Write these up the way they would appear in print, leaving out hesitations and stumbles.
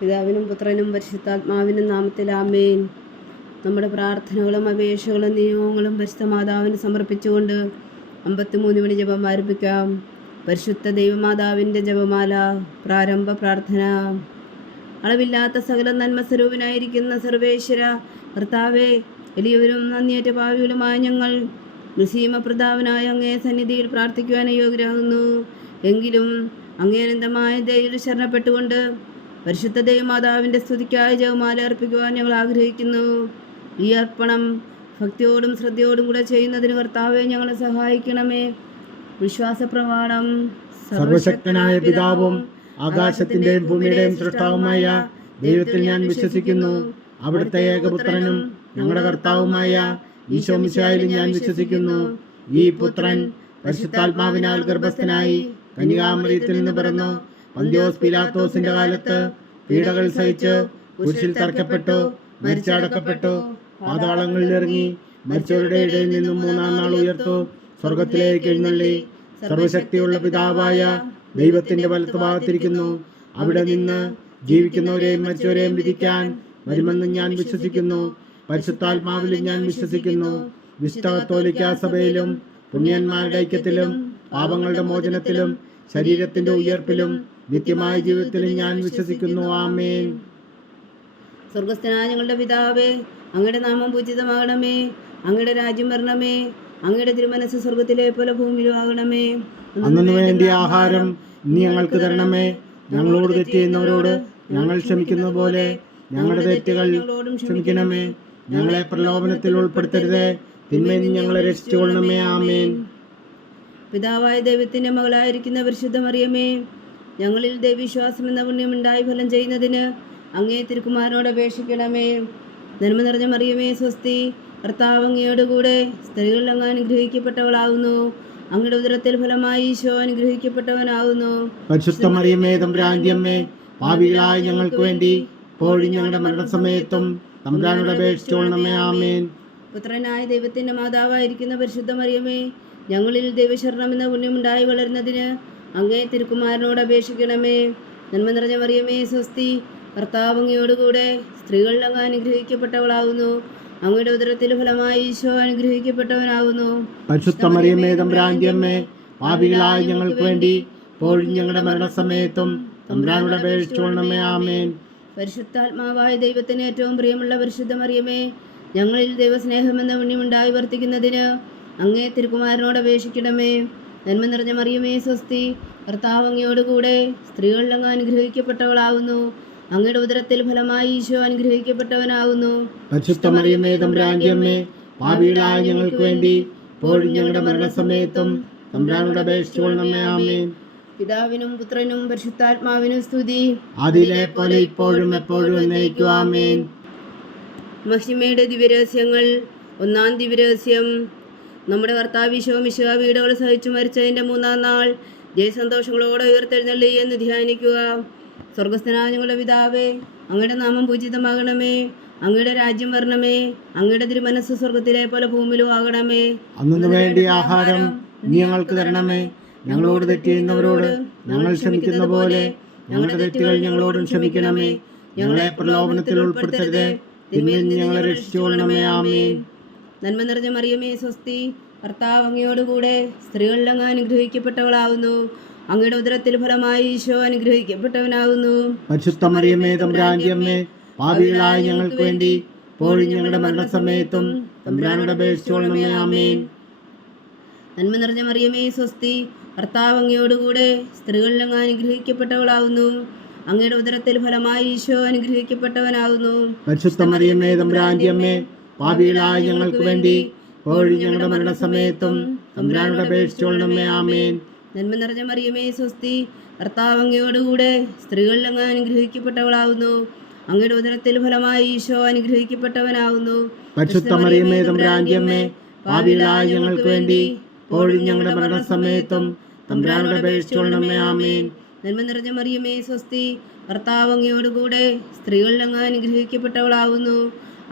പിതാവിനും പുത്രനും പരിശുദ്ധാത്മാവിനും നാമത്തിൽ ആമേൻ. നമ്മുടെ പ്രാർത്ഥനകളും അപേക്ഷകളും നിയമങ്ങളും പരിശുദ്ധ മാതാവിന് സമർപ്പിച്ചുകൊണ്ട് 53 മണി ജപം ആരംഭിക്കാം. പരിശുദ്ധ ദൈവമാതാവിൻ്റെ ജപമാല. പ്രാരംഭ പ്രാർത്ഥന. അളവില്ലാത്ത സകല നന്മ സ്വരൂപനായിരിക്കുന്ന സർവേശ്വര കർത്താവേ, എളിയവരും നന്ദിയേറ്റ പാവികളുമായ ഞങ്ങൾ നിസീമപ്രതാപനായ അങ്ങേ സന്നിധിയിൽ പ്രാർത്ഥിക്കുവാൻ യോഗ്യരാകുന്നു. എങ്കിലും അങ്ങേ അനന്തമായ ദയയിൽ ശരണപ്പെട്ടുകൊണ്ട് പരിശുദ്ധ ദൈവമാതാവിൻ്റെ സ്തുതിക്കായി ജപമാല അർപ്പിക്കുവാൻ ഞങ്ങൾ ആഗ്രഹിക്കുന്നു. ഈ അർപ്പണം ഭക്തിയോടും ശ്രദ്ധയോടും കൂടെ ചെയ്യുന്നതിന് കർത്താവെ ഞങ്ങളെ സഹായിക്കണമേ. വിശ്വാസ പ്രമാണം. സർവശക്തനായ പിതാവും ആകാശത്തിന്റെയും ഭൂമിയുടെയും സൃഷ്ടാവുമായ ദൈവത്തിൽ ഞാൻ വിശ്വസിക്കുന്നു. അവിടുത്തെ ഏകപുത്രനും ഞങ്ങളുടെ കർത്താവുമായ ഈശോ മിശിഹായിൽ ഞാൻ വിശ്വസിക്കുന്നു. ഈ പുത്രൻ പരിശുദ്ധാത്മാവിനാൽ ഗർഭസ്ഥനായി കന്യകാമറിയത്തിൽ നിന്ന് പിറന്നു. പന്തിയോസ് പീലാത്തോസിന്റെ കാലത്ത് പീഡകൾ സഹിച്ച് കുരിശിൽ തറയ്ക്കപ്പെട്ടു, മരിച്ചടക്കപ്പെട്ടു, പാതാളങ്ങളിൽ ഇറങ്ങി, മരിച്ചവരുടെ ഇടയിൽ നിന്നും 3-ാം നാൾ ഉയർത്തു, സ്വർഗത്തിലേക്ക് എഴുന്നള്ളി, സർവശക്തിയുള്ള പിതാവായ ദൈവത്തിന്റെ വലത്തുഭാഗത്തിരിക്കുന്നു. അവിടെ നിന്ന് ജീവിക്കുന്നവരെയും മരിച്ചവരെയും വിധിക്കാൻ വരുമെന്ന് ഞാൻ വിശ്വസിക്കുന്നു. പരിശുദ്ധാത്മാവിലും ഞാൻ വിശ്വസിക്കുന്നു. വിശുദ്ധ കത്തോലിക്കാ സഭയിലും പുണ്യന്മാരുടെ ഐക്യത്തിലും പാപങ്ങളുടെ മോചനത്തിലും ശരീരത്തിന്റെ ഉയർപ്പിലും നിത്യമായ ജീവിതത്തിലും ഞാൻ വിശ്വസിക്കുന്നു. ആമേൻ. സ്വർഗസ്ഥനായ ഞങ്ങളുടെ പിതാവേ, അങ്ങയുടെ നാമം പൂജിതമാകണമേ. അങ്ങയുടെ രാജ്യം വരണമേ. അങ്ങയുടെ തിരുമനസ് സ്വർഗത്തിലെ പോലെ ഭൂമിയിലും ആകണമേ. അന്നു വേണ്ടിയ ആഹാരം ഇനി ഞങ്ങൾക്ക് തരണമേ. ഞങ്ങളോട് തെറ്റ് ചെയ്യുന്നവരോട് ഞങ്ങൾ ക്ഷമിക്കുന്ന പോലെ ഞങ്ങളുടെ തെറ്റുകൾ ക്ഷമിക്കണമേ. ഞങ്ങളെ പ്രലോഭനത്തിൽ ഉൾപ്പെടുത്തരുതേ, തിന്മയിൽ നിന്ന് ഞങ്ങളെ രക്ഷിച്ചുകൊള്ളണമേ. ആമേൻ. പിതാവായ ദൈവത്തിന്റെ മകളായിരിക്കുന്ന പരിശുദ്ധ മറിയമേ, ഞങ്ങളിൽ ദൈവവിശ്വാസം എന്ന പുണ്യമുണ്ടായി ഫലം ചെയ്യുന്നതിന് അങ്ങേ തിരുക്കുമാരനോട് അപേക്ഷിക്കണമേ. നന്മ നിറഞ്ഞ മറിയമേ, സ്വസ്തി. കർത്താവ് അങ്ങയോടുകൂടെ സ്ത്രീകളിൽ അങ്ങ് അനുഗ്രഹിക്കപ്പെട്ടവളാകുന്നു. അങ്ങയുടെ ഉദരത്തിൽ ഫലമായി ഈശോ അനുഗ്രഹിക്കപ്പെട്ടവനാകുന്നു. പരിശുദ്ധ മറിയമേ, തമ്പുരാന്റെ അമ്മേ, പാപികളായ ഞങ്ങൾക്ക് വേണ്ടി ഇപ്പോഴും ഞങ്ങളുടെ മരണസമയത്തും തമ്പുരാനോട് അപേക്ഷിച്ചുകൊള്ളണമേ. ആമേൻ. പുത്രനായ ദൈവത്തിന്റെ മാതാവായിരിക്കുന്ന പരിശുദ്ധ മറിയമേ, ഞങ്ങളിൽ ദൈവശരണം എന്ന പുണ്യമുണ്ടായി വളരുന്നതിന് അങ്ങേ തിരുക്കുമാരനോട് അപേക്ഷിക്കണമേ. നന്മ നിറഞ്ഞ മറിയമേ, സ്വസ്തി. കർത്താവ് അങ്ങയോടുകൂടെ സ്ത്രീകളിൽ അങ്ങ് അനുഗ്രഹിക്കപ്പെട്ടവളാകുന്നു. അങ്ങയുടെ ഉദരത്തിൽ ഫലമായി ഈശോ അനുഗ്രഹിക്കപ്പെട്ടവനാകുന്നു. പരിശുദ്ധ മറിയമേ, തമ്പുരാന്റെ അമ്മേ, പാപികളായ ഞങ്ങൾക്ക് വേണ്ടി ഇപ്പോഴും ഞങ്ങളുടെ മരണസമയത്തും തമ്പുരാനോട് അപേക്ഷിച്ചുകൊള്ളണമേ. ആമേൻ. പരിശുദ്ധാത്മാവായ ദൈവത്തിന് ഏറ്റവും പ്രിയമുള്ള പരിശുദ്ധ മറിയമേ, ഞങ്ങളിൽ ദൈവസ്നേഹമെന്ന പുണ്യമുണ്ടായി വർത്തിക്കുന്നതിന് അങ്ങേ തിരുക്കുമാരനോട് അപേക്ഷിക്കണമേ. നന്മ നിറഞ്ഞ മറിയമേ, സ്വസ്തി. കർത്താവ് അങ്ങയോടുകൂടെ സ്ത്രീകളിൽ അങ്ങ് അനുഗ്രഹിക്കപ്പെട്ടവളാകുന്നു. അങ്ങയുടെ ഉദരത്തിൽ ഫലമായി ഈശോ അനുഗ്രഹിക്കപ്പെട്ടവനാകുന്നു. പരിശുദ്ധ മറിയമേ, തമ്പുരാന്റെ അമ്മേ, പാപികളായ ഞങ്ങൾക്ക് വേണ്ടി ഇപ്പോഴും ഞങ്ങളുടെ മരണസമയത്തും തമ്പുരാനോട് അപേക്ഷിച്ചുകൊള്ളണമേ. ആമേൻ. പിതാവിനും പുത്രനും പരിശുദ്ധാത്മാവിനും സ്തുതി. അതിലെ പോലെ ഇപ്പോഴും എപ്പോഴും എന്നേക്കും. ആമേൻ. മഹിമയുടെ ദിവ്യരഹസ്യങ്ങൾ. 1-ാം ദിവ്യരഹസ്യം. നമ്മുടെ കർത്താവ് ഈശോ മിശിഹാ പീഡകൾ സഹിച്ചു മരിച്ചതിൻ്റെ 3-ാം നാൾ ജയസന്തോഷങ്ങളോടെ ഉയർത്തെഴുന്നള്ളി എന്ന് ധ്യാനിക്കുക. സ്വർഗസ്ഥനായ ഞങ്ങളുടെ പിതാവേ, അങ്ങയുടെ നാമം പൂജിതമാകണമേ. അങ്ങയുടെ രാജ്യം വരണമേ. അങ്ങയുടെ തിരുമനസ് സ്വർഗത്തിലെ പോലെ ഭൂമിയിലും ആകണമേ. അന്നു വേണ്ടിയ ആഹാരം ഇനി ഞങ്ങൾക്ക് തരണമേ. ഞങ്ങളോട് തെറ്റ് ചെയ്യുന്നവരോട് ഞങ്ങൾ ക്ഷമിക്കുന്ന പോലെ ഞങ്ങളുടെ തെറ്റുകൾ ഞങ്ങളോടും ക്ഷമിക്കണമേ. ഞങ്ങളെ പ്രലോഭനത്തിൽ ഉൾപ്പെടുത്തരുതേ, തിന്മയിൽ നിന്ന് ഞങ്ങളെ രക്ഷിച്ചുകൊള്ളണമേ. ആമേൻ. നന്മ നിറഞ്ഞ മറിയമേ, സ്വസ്തി. കർത്താവ് അങ്ങയോടുകൂടെ സ്ത്രീകളിൽ അങ്ങ് അനുഗ്രഹിക്കപ്പെട്ടവളാകുന്നു. അങ്ങയുടെ ഉദരത്തിൽ ഫലമായി ഈശോ അനുഗ്രഹിക്കപ്പെട്ടവനാകുന്നു. പരിശുദ്ധ മറിയമേ, തമ്പുരാന്റെ അമ്മേ, പാപികളായ ഞങ്ങൾക്ക് വേണ്ടി ഇപ്പോഴും ഞങ്ങളുടെ മരണസമയത്തും തമ്പുരാനോട് അപേക്ഷിച്ചുകൊള്ളണമേ. ആമേൻ. നന്മ നിറഞ്ഞ മറിയമേ, സ്വസ്തി. കർത്താവ് അങ്ങയോടുകൂടെ സ്ത്രീകളിൽ അങ്ങ് അനുഗ്രഹിക്കപ്പെട്ടവളാകുന്നു. അങ്ങയുടെ ഉദരത്തിൽ ഫലമായി ഈശോ അനുഗ്രഹിക്കപ്പെട്ടവനാകുന്നു. പരിശുദ്ധ മറിയമേ, തമ്പുരാന്റെ അമ്മേ, പാപികളായ ഞങ്ങൾക്ക് വേണ്ടി ഇപ്പോഴും ഞങ്ങളുടെ മരണസമയത്തും തമ്പുരാനോട് അപേക്ഷിച്ചുകൊള്ളണമേ. ആമേൻ. നന്മ നിറഞ്ഞ മറിയമേ, സ്വസ്തി. കർത്താവ് അങ്ങയോടുകൂടെ സ്ത്രീകളിൽ അങ്ങ് അനുഗ്രഹിക്കപ്പെട്ടവളാകുന്നു. അങ്ങയുടെ ഉദരത്തിൽ ഫലമായി ഈശോ അനുഗ്രഹിക്കപ്പെട്ടവനാകുന്നു. പരിശുദ്ധ മറിയമേ, തമ്പുരാന്റെ അമ്മേ, പാപികളായ ഞങ്ങൾക്ക് വേണ്ടി ഇപ്പോഴും ഞങ്ങളുടെ മരണസമയത്തും തമ്പുരാനോട് അപേക്ഷിച്ചുകൊള്ളണമേ. ആമേൻ. നന്മ നിറഞ്ഞ മറിയമേ, സ്വസ്തി. കർത്താവ് അങ്ങയോടുകൂടെ സ്ത്രീകളിൽ അങ്ങ് അനുഗ്രഹിക്കപ്പെട്ടവളാകുന്നു.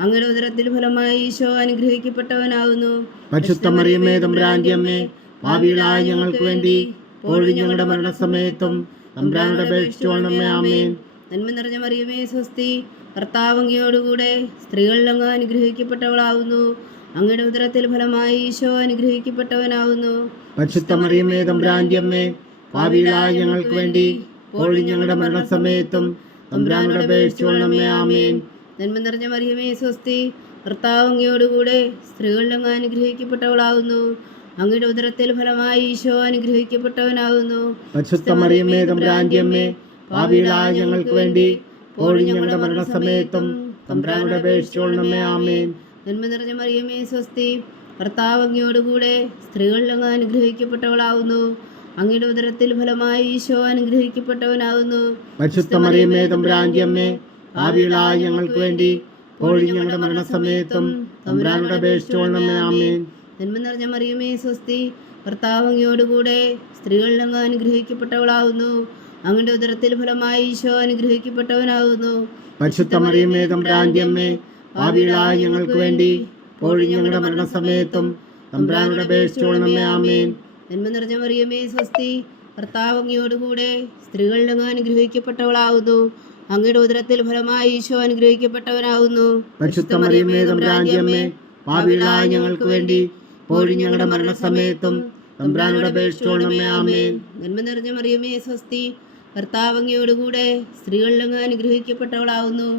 അങ്ങയുടെ ഉദരത്തിൽ ഫലമായി ഈശോ അനുഗ്രഹിക്കപ്പെട്ടവനാകുന്നു. പരിശുദ്ധ മറിയമേ, തമ്പുരാന്റെ അമ്മേ, പാപികളായ ഞങ്ങൾക്ക് വേണ്ടി ഇപ്പോഴും ഞങ്ങളുടെ മരണസമയത്തും തമ്പുരാനോട് അപേക്ഷിച്ചുകൊള്ളണമേ. ആമേൻ. നന്മ നിറഞ്ഞ മറിയമേ സ്വസ്തി, കർത്താവ് അങ്ങയോടുകൂടെ സ്ത്രീകളിൽ അങ്ങ് അനുഗ്രഹിക്കപ്പെട്ടവളാവുന്നു. അങ്ങയുടെ ഉദരത്തിൽ ഫലമായി ഈശോ അനുഗ്രഹിക്കപ്പെട്ടവനാവുന്നു. പരിശുദ്ധ മറിയമേ തമ്പുരാന്റെ അമ്മേ, പാപികളായ ഞങ്ങൾക്ക് വേണ്ടി ഇപ്പോഴും ഞങ്ങളുടെ മരണസമയത്തും തമ്പുരാനോട് അപേക്ഷിച്ചുകൊള്ളണമേ. ആമേൻ. നന്മ നിറഞ്ഞ മറിയമേ സ്വസ്തി, കർത്താവ് അങ്ങയോടുകൂടെ സ്ത്രീകളിൽ അങ്ങ് അനുഗ്രഹിക്കപ്പെട്ടവളാവുന്നു. അങ്ങയുടെ ഉദരത്തിൽ ഫലമായി ഈശോ അനുഗ്രഹിക്കപ്പെട്ടവനാവുന്നു. പരിശുദ്ധ മറിയമേ തമ്പുരാന്റെ അമ്മേ, പാപികളായ ഞങ്ങൾക്ക് വേണ്ടി ഇപ്പോഴും ഞങ്ങളുടെ മരണസമയത്തും തമ്പുരാനോട് അപേക്ഷിച്ചുകൊള്ളണമേ. ആമേൻ. നന്മ നിറഞ്ഞ മറിയമേ സ്വസ്തി, കർത്താവ് അങ്ങയോടുകൂടെ സ്ത്രീകളിൽ അങ്ങ് അനുഗ്രഹിക്കപ്പെട്ടവളാവുന്നു. അങ്ങയുടെ ഉദരത്തിൽ ഫലമായി ഈശോ അനുഗ്രഹിക്കപ്പെട്ടവനാവുന്നു. പരിശുദ്ധ മറിയമേ തമ്പുരാന്റെ അമ്മേ, പാപികളായ ഞങ്ങൾക്ക് വേണ്ടി ഇപ്പോഴും ഞങ്ങളുടെ മരണസമയത്തും തമ്പുരാനോട് അപേക്ഷിച്ചുകൊള്ളണമേ. ആമേൻ. നന്മ നിറഞ്ഞ മറിയമേ സ്വസ്തി, കർത്താവ് അങ്ങയോടുകൂടെ സ്ത്രീകളിൽ അങ്ങ് അനുഗ്രഹിക്കപ്പെട്ടവളാവുന്നു. അങ്ങയുടെ ഉദരത്തിൽ ഫലമായി ഈശോ അനുഗ്രഹിക്കപ്പെട്ടവനാവുന്നു. പരിശുദ്ധ മറിയമേ തമ്പുരാന്റെ അമ്മേ, പാപികളായ ഞങ്ങൾക്ക് വേണ്ടി ഇപ്പോഴും ഞങ്ങളുടെ മരണസമയത്തും തമ്പുരാനോട് അപേക്ഷിച്ചുകൊള്ളണമേ. ആമേൻ. നന്മ നിറഞ്ഞ മറിയമേ സ്വസ്തി, കർത്താവ് അങ്ങയോടുകൂടെ സ്ത്രീകളിൽ അങ്ങ് അനുഗ്രഹിക്കപ്പെട്ടവളാവുന്നു. അങ്ങയുടെ ഉദരത്തിൽ ഫലമായി ഈശോ അനുഗ്രഹിക്കപ്പെട്ടവനാവുന്നു. പരിശുദ്ധ മറിയമേ തമ്പുരാന്റെ അമ്മേ, പാപികളായ ഞങ്ങൾക്ക് വേണ്ടി ഇപ്പോഴും ഞങ്ങളുടെ മരണസമയത്തും തമ്പുരാനോട് അപേക്ഷിച്ചുകൊള്ളണമേ. ആമേൻ. നന്മ നിറഞ്ഞ മറിയമേ സ്വസ്തി, കർത്താവ് അങ്ങയോടുകൂടെ സ്ത്രീകളിൽ അങ്ങ് അനുഗ്രഹിക്കപ്പെട്ടവളാവുന്നു.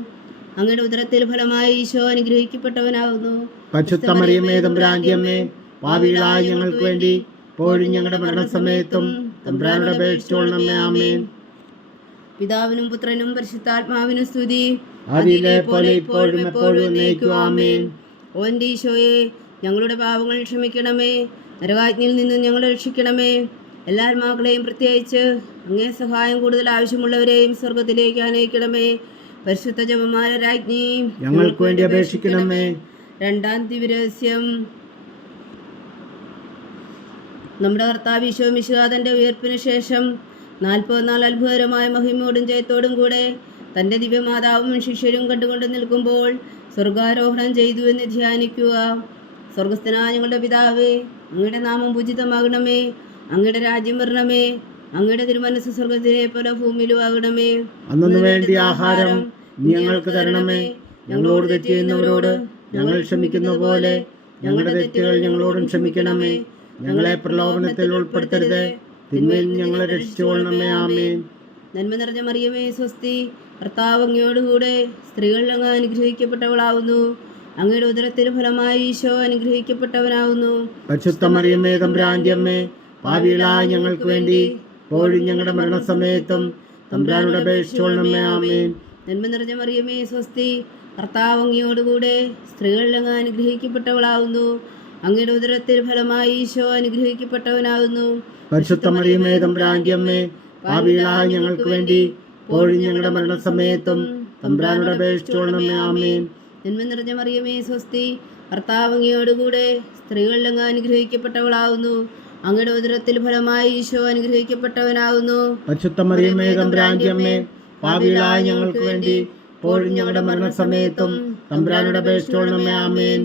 അങ്ങയുടെ ഉദരത്തിൽ ഫലമായി ഈശോ അനുഗ്രഹിക്കപ്പെട്ടവനാവുന്നു. പരിശുദ്ധ മറിയമേ തമ്പുരാന്റെ അമ്മേ, പാപികളായ ഞങ്ങൾക്ക് വേണ്ടി ഇപ്പോഴും ഞങ്ങളുടെ മരണസമയത്തും തമ്പുരാനോട് അപേക്ഷിച്ചുകൊള്ളണമേ. ആമേൻ. പിതാവിനും പുത്രനും പരിശുദ്ധാത്മാവിനും സ്തുതി, അതിലെ പോലെ ഇപ്പോഴും എപ്പോഴും എന്നേക്കും. ആമേൻ. ഓ എൻ്റെ ഈശോയെ, ഞങ്ങളുടെ പാപങ്ങൾ ക്ഷമിക്കണമേ, നരകാജ്ഞയിൽ നിന്ന് ഞങ്ങളെ രക്ഷിക്കണമേ. എല്ലാ ആത്മാക്കളെയും പ്രത്യേകിച്ച് അങ്ങേ സഹായം കൂടുതൽ ആവശ്യമുള്ളവരെയും സ്വർഗത്തിലേക്ക് അനയിക്കണമേ. പരിശുദ്ധ ജപമാല രാജ്ഞി, ഞങ്ങൾക്ക് വേണ്ടി അപേക്ഷിക്കണമേ. രണ്ടാം ദിവ്യരഹസ്യം. നമ്മുടെ കർത്താവ് ഈശോ മിശിഹാ തൻ്റെ ഉയർപ്പിന് ശേഷം 40 നാൾ അത്ഭുതകരമായ മഹിമയോടും ജയത്തോടും കൂടെ തൻ്റെ ദിവ്യമാതാവും ശിഷ്യരും കണ്ടുകൊണ്ട് നിൽക്കുമ്പോൾ സ്വർഗാരോഹണം ചെയ്തു എന്ന് ധ്യാനിക്കുക. സ്വർഗസ്ഥനായ ഞങ്ങളുടെ പിതാവേ, അങ്ങയുടെ നാമം പൂജിതമാകണമേ. അങ്ങയുടെ രാജ്യം വരണമേ. അങ്ങയുടെ തിരുമനസ്സ് സ്വർഗത്തിലെ പോലെ ഭൂമിയിലും ആകണമേ. അന്നു വേണ്ടി ആഹാരം ഞങ്ങൾക്ക് തരണമേ. ഞങ്ങളോട് തെറ്റ് ചെയ്യുന്നവരോട് ഞങ്ങൾ ക്ഷമിക്കുന്ന പോലെ ഞങ്ങളുടെ തെറ്റുകൾ ഞങ്ങളോടും ക്ഷമിക്കണമേ. ഞങ്ങളെ പ്രലോഭനത്തിൽ ഉൾപ്പെടുത്തരുത്, തിന്മയിൽ ഞങ്ങളെ രക്ഷിച്ചുകൊള്ളണമേ. ആമേൻ. നന്മ നിറഞ്ഞ മറിയമേ സ്വസ്തി, കർത്താവ് അങ്ങയോടുകൂടെ സ്ത്രീകളിൽ അങ്ങ് അനുഗ്രഹിക്കപ്പെട്ടവളാവുന്നു. അങ്ങയുടെ ഉദരത്തിൽ ഫലമായി ഈശോ അനുഗ്രഹിക്കപ്പെട്ടവനാവുന്നു. പരിശുദ്ധ മറിയമേ തമ്പുരാന്റെ അമ്മേ, പാപികളായ ഞങ്ങൾക്ക് വേണ്ടി ഇപ്പോഴും ഞങ്ങളുടെ മരണസമയത്തും തമ്പുരാനോട് അപേക്ഷിച്ചുകൊള്ളണമേ. ആമേൻ. നന്മ നിറഞ്ഞ മറിയമേ സ്വസ്തി, കർത്താവ് അങ്ങയോടുകൂടെ സ്ത്രീകളിൽ അങ്ങ് അനുഗ്രഹിക്കപ്പെട്ടവളാവുന്നു. അങ്ങയുടെ ഉദരത്തിൽ ഫലമായി ഈശോ അനുഗ്രഹിക്കപ്പെട്ടവനാവുന്നു. പരിശുദ്ധ മറിയമേ തമ്പുരാന്റെ അമ്മേ, പാപികളായ ഞങ്ങൾക്ക് വേണ്ടി ഇപ്പോഴും ഞങ്ങളുടെ മരണസമയത്തും തമ്പുരാനോട് അപേക്ഷിച്ചുകൊള്ളണമേ. ആമേൻ. നന്മ നിറഞ്ഞ മറിയമേ സ്വസ്തി, കർത്താവ് അങ്ങയോടുകൂടെ സ്ത്രീകളിൽ അങ്ങ് അനുഗ്രഹിക്കപ്പെട്ടവളാവുന്നു. അങ്ങയുടെ ഉദരത്തിൽ ഫലമായി ഈശോ അനുഗ്രഹിക്കപ്പെട്ടവനാവുന്നു. പരിശുദ്ധ മറിയമേ തമ്പുരാന്റെ അമ്മേ, പാപികളായ ഞങ്ങൾക്ക് വേണ്ടി ഇപ്പോഴും ഞങ്ങളുടെ മരണസമയത്തും തമ്പുരാനോട് അപേക്ഷിച്ചുകൊള്ളണമേ. ആമേൻ.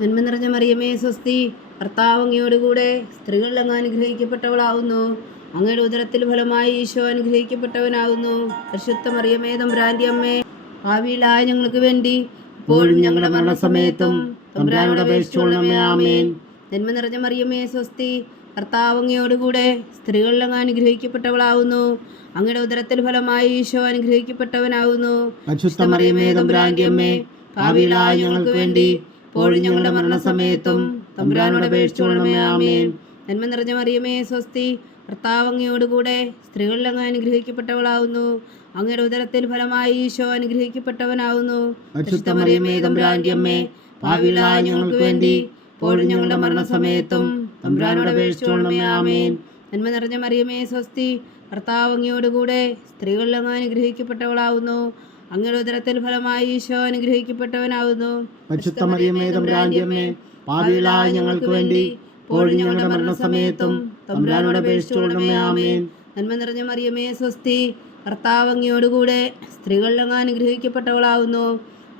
നന്മ നിറഞ്ഞ മറിയമേ സ്വസ്തി, കർത്താവ് അങ്ങയോടുകൂടെ സ്ത്രീകളിൽ അങ്ങ് അനുഗ്രഹിക്കപ്പെട്ടവളാവുന്നു. അങ്ങയുടെ ഉദരത്തിൽ ഫലമായി ഈശോ അനുഗ്രഹിക്കപ്പെട്ടവനാവുന്നു. പരിശുദ്ധ മറിയമേ തമ്പുരാന്റെ അമ്മേ, ഭാവിയിലായ ഞങ്ങൾക്ക് വേണ്ടി ഇപ്പോഴും ഞങ്ങളുടെ മരണസമയത്തും തമ്പുരാനോട് അപേക്ഷിച്ചുകൊള്ളണമേ. ആമേൻ. നന്മ നിറഞ്ഞ മറിയമേ സ്വസ്തി, കർത്താവ് അങ്ങയോടുകൂടെ സ്ത്രീകളിൽ അങ്ങ് അനുഗ്രഹിക്കപ്പെട്ടവളാവുന്നു. അങ്ങയുടെ ഉദരത്തിൽ ഫലമായി ഈശോ അനുഗ്രഹിക്കപ്പെട്ടവനാവുന്നു. പരിശുദ്ധ മറിയമേ തമ്പുരാന്റെ അമ്മേ, ഭാവിയിലായ ഞങ്ങൾക്ക് വേണ്ടി ഇപ്പോഴും ഞങ്ങളുടെ മരണസമയത്തും തമ്പുരാനോട് അപേക്ഷിച്ചുകൊള്ളണമേ. ആമേൻ. നന്മ നിറഞ്ഞ മറിയമേ സ്വസ്തി, കർത്താവ് അങ്ങയോടുകൂടെ സ്ത്രീകളിൽ അങ്ങ് അനുഗ്രഹിക്കപ്പെട്ടവളാവുന്നു. അങ്ങയുടെ ഉദരത്തിൽ ഫലമായി ഈശോ അനുഗ്രഹിക്കപ്പെട്ടവനാവുന്നു. പരിശുദ്ധ മറിയമേ തമ്പുരാന്റെ അമ്മേ, ഭാവിയിലായ ഞങ്ങൾക്ക് വേണ്ടി ഇപ്പോഴും ഞങ്ങളുടെ മരണസമയത്തും തമ്പുരാനോട് അപേക്ഷിച്ചുകൊള്ളണമേ. ആമേൻ. നന്മ നിറഞ്ഞ മറിയമേ സ്വസ്തി, കർത്താവ് അങ്ങയോടുകൂടെ സ്ത്രീകളിൽ അങ്ങ് അനുഗ്രഹിക്കപ്പെട്ടവളാവുന്നു. അങ്ങയുടെ ഉദരത്തിൽ ഫലമായി ഈശോ അനുഗ്രഹിക്കപ്പെട്ടവനാവുന്നു. പരിശുദ്ധ മറിയമേ തമ്പുരാന്റെ അമ്മേ, പാപികളായ ഞങ്ങൾക്ക് വേണ്ടി ഇപ്പോഴും ഞങ്ങളുടെ മരണസമയത്തും തമ്പുരാനോട് അപേക്ഷിച്ചുകൊള്ളണമേ. ആമേൻ. നന്മ നിറഞ്ഞ മറിയമേ സ്വസ്തി, കർത്താവ് അങ്ങയോടുകൂടെ സ്ത്രീകളിൽ അങ്ങ് അനുഗ്രഹിക്കപ്പെട്ടവളാവുന്നു.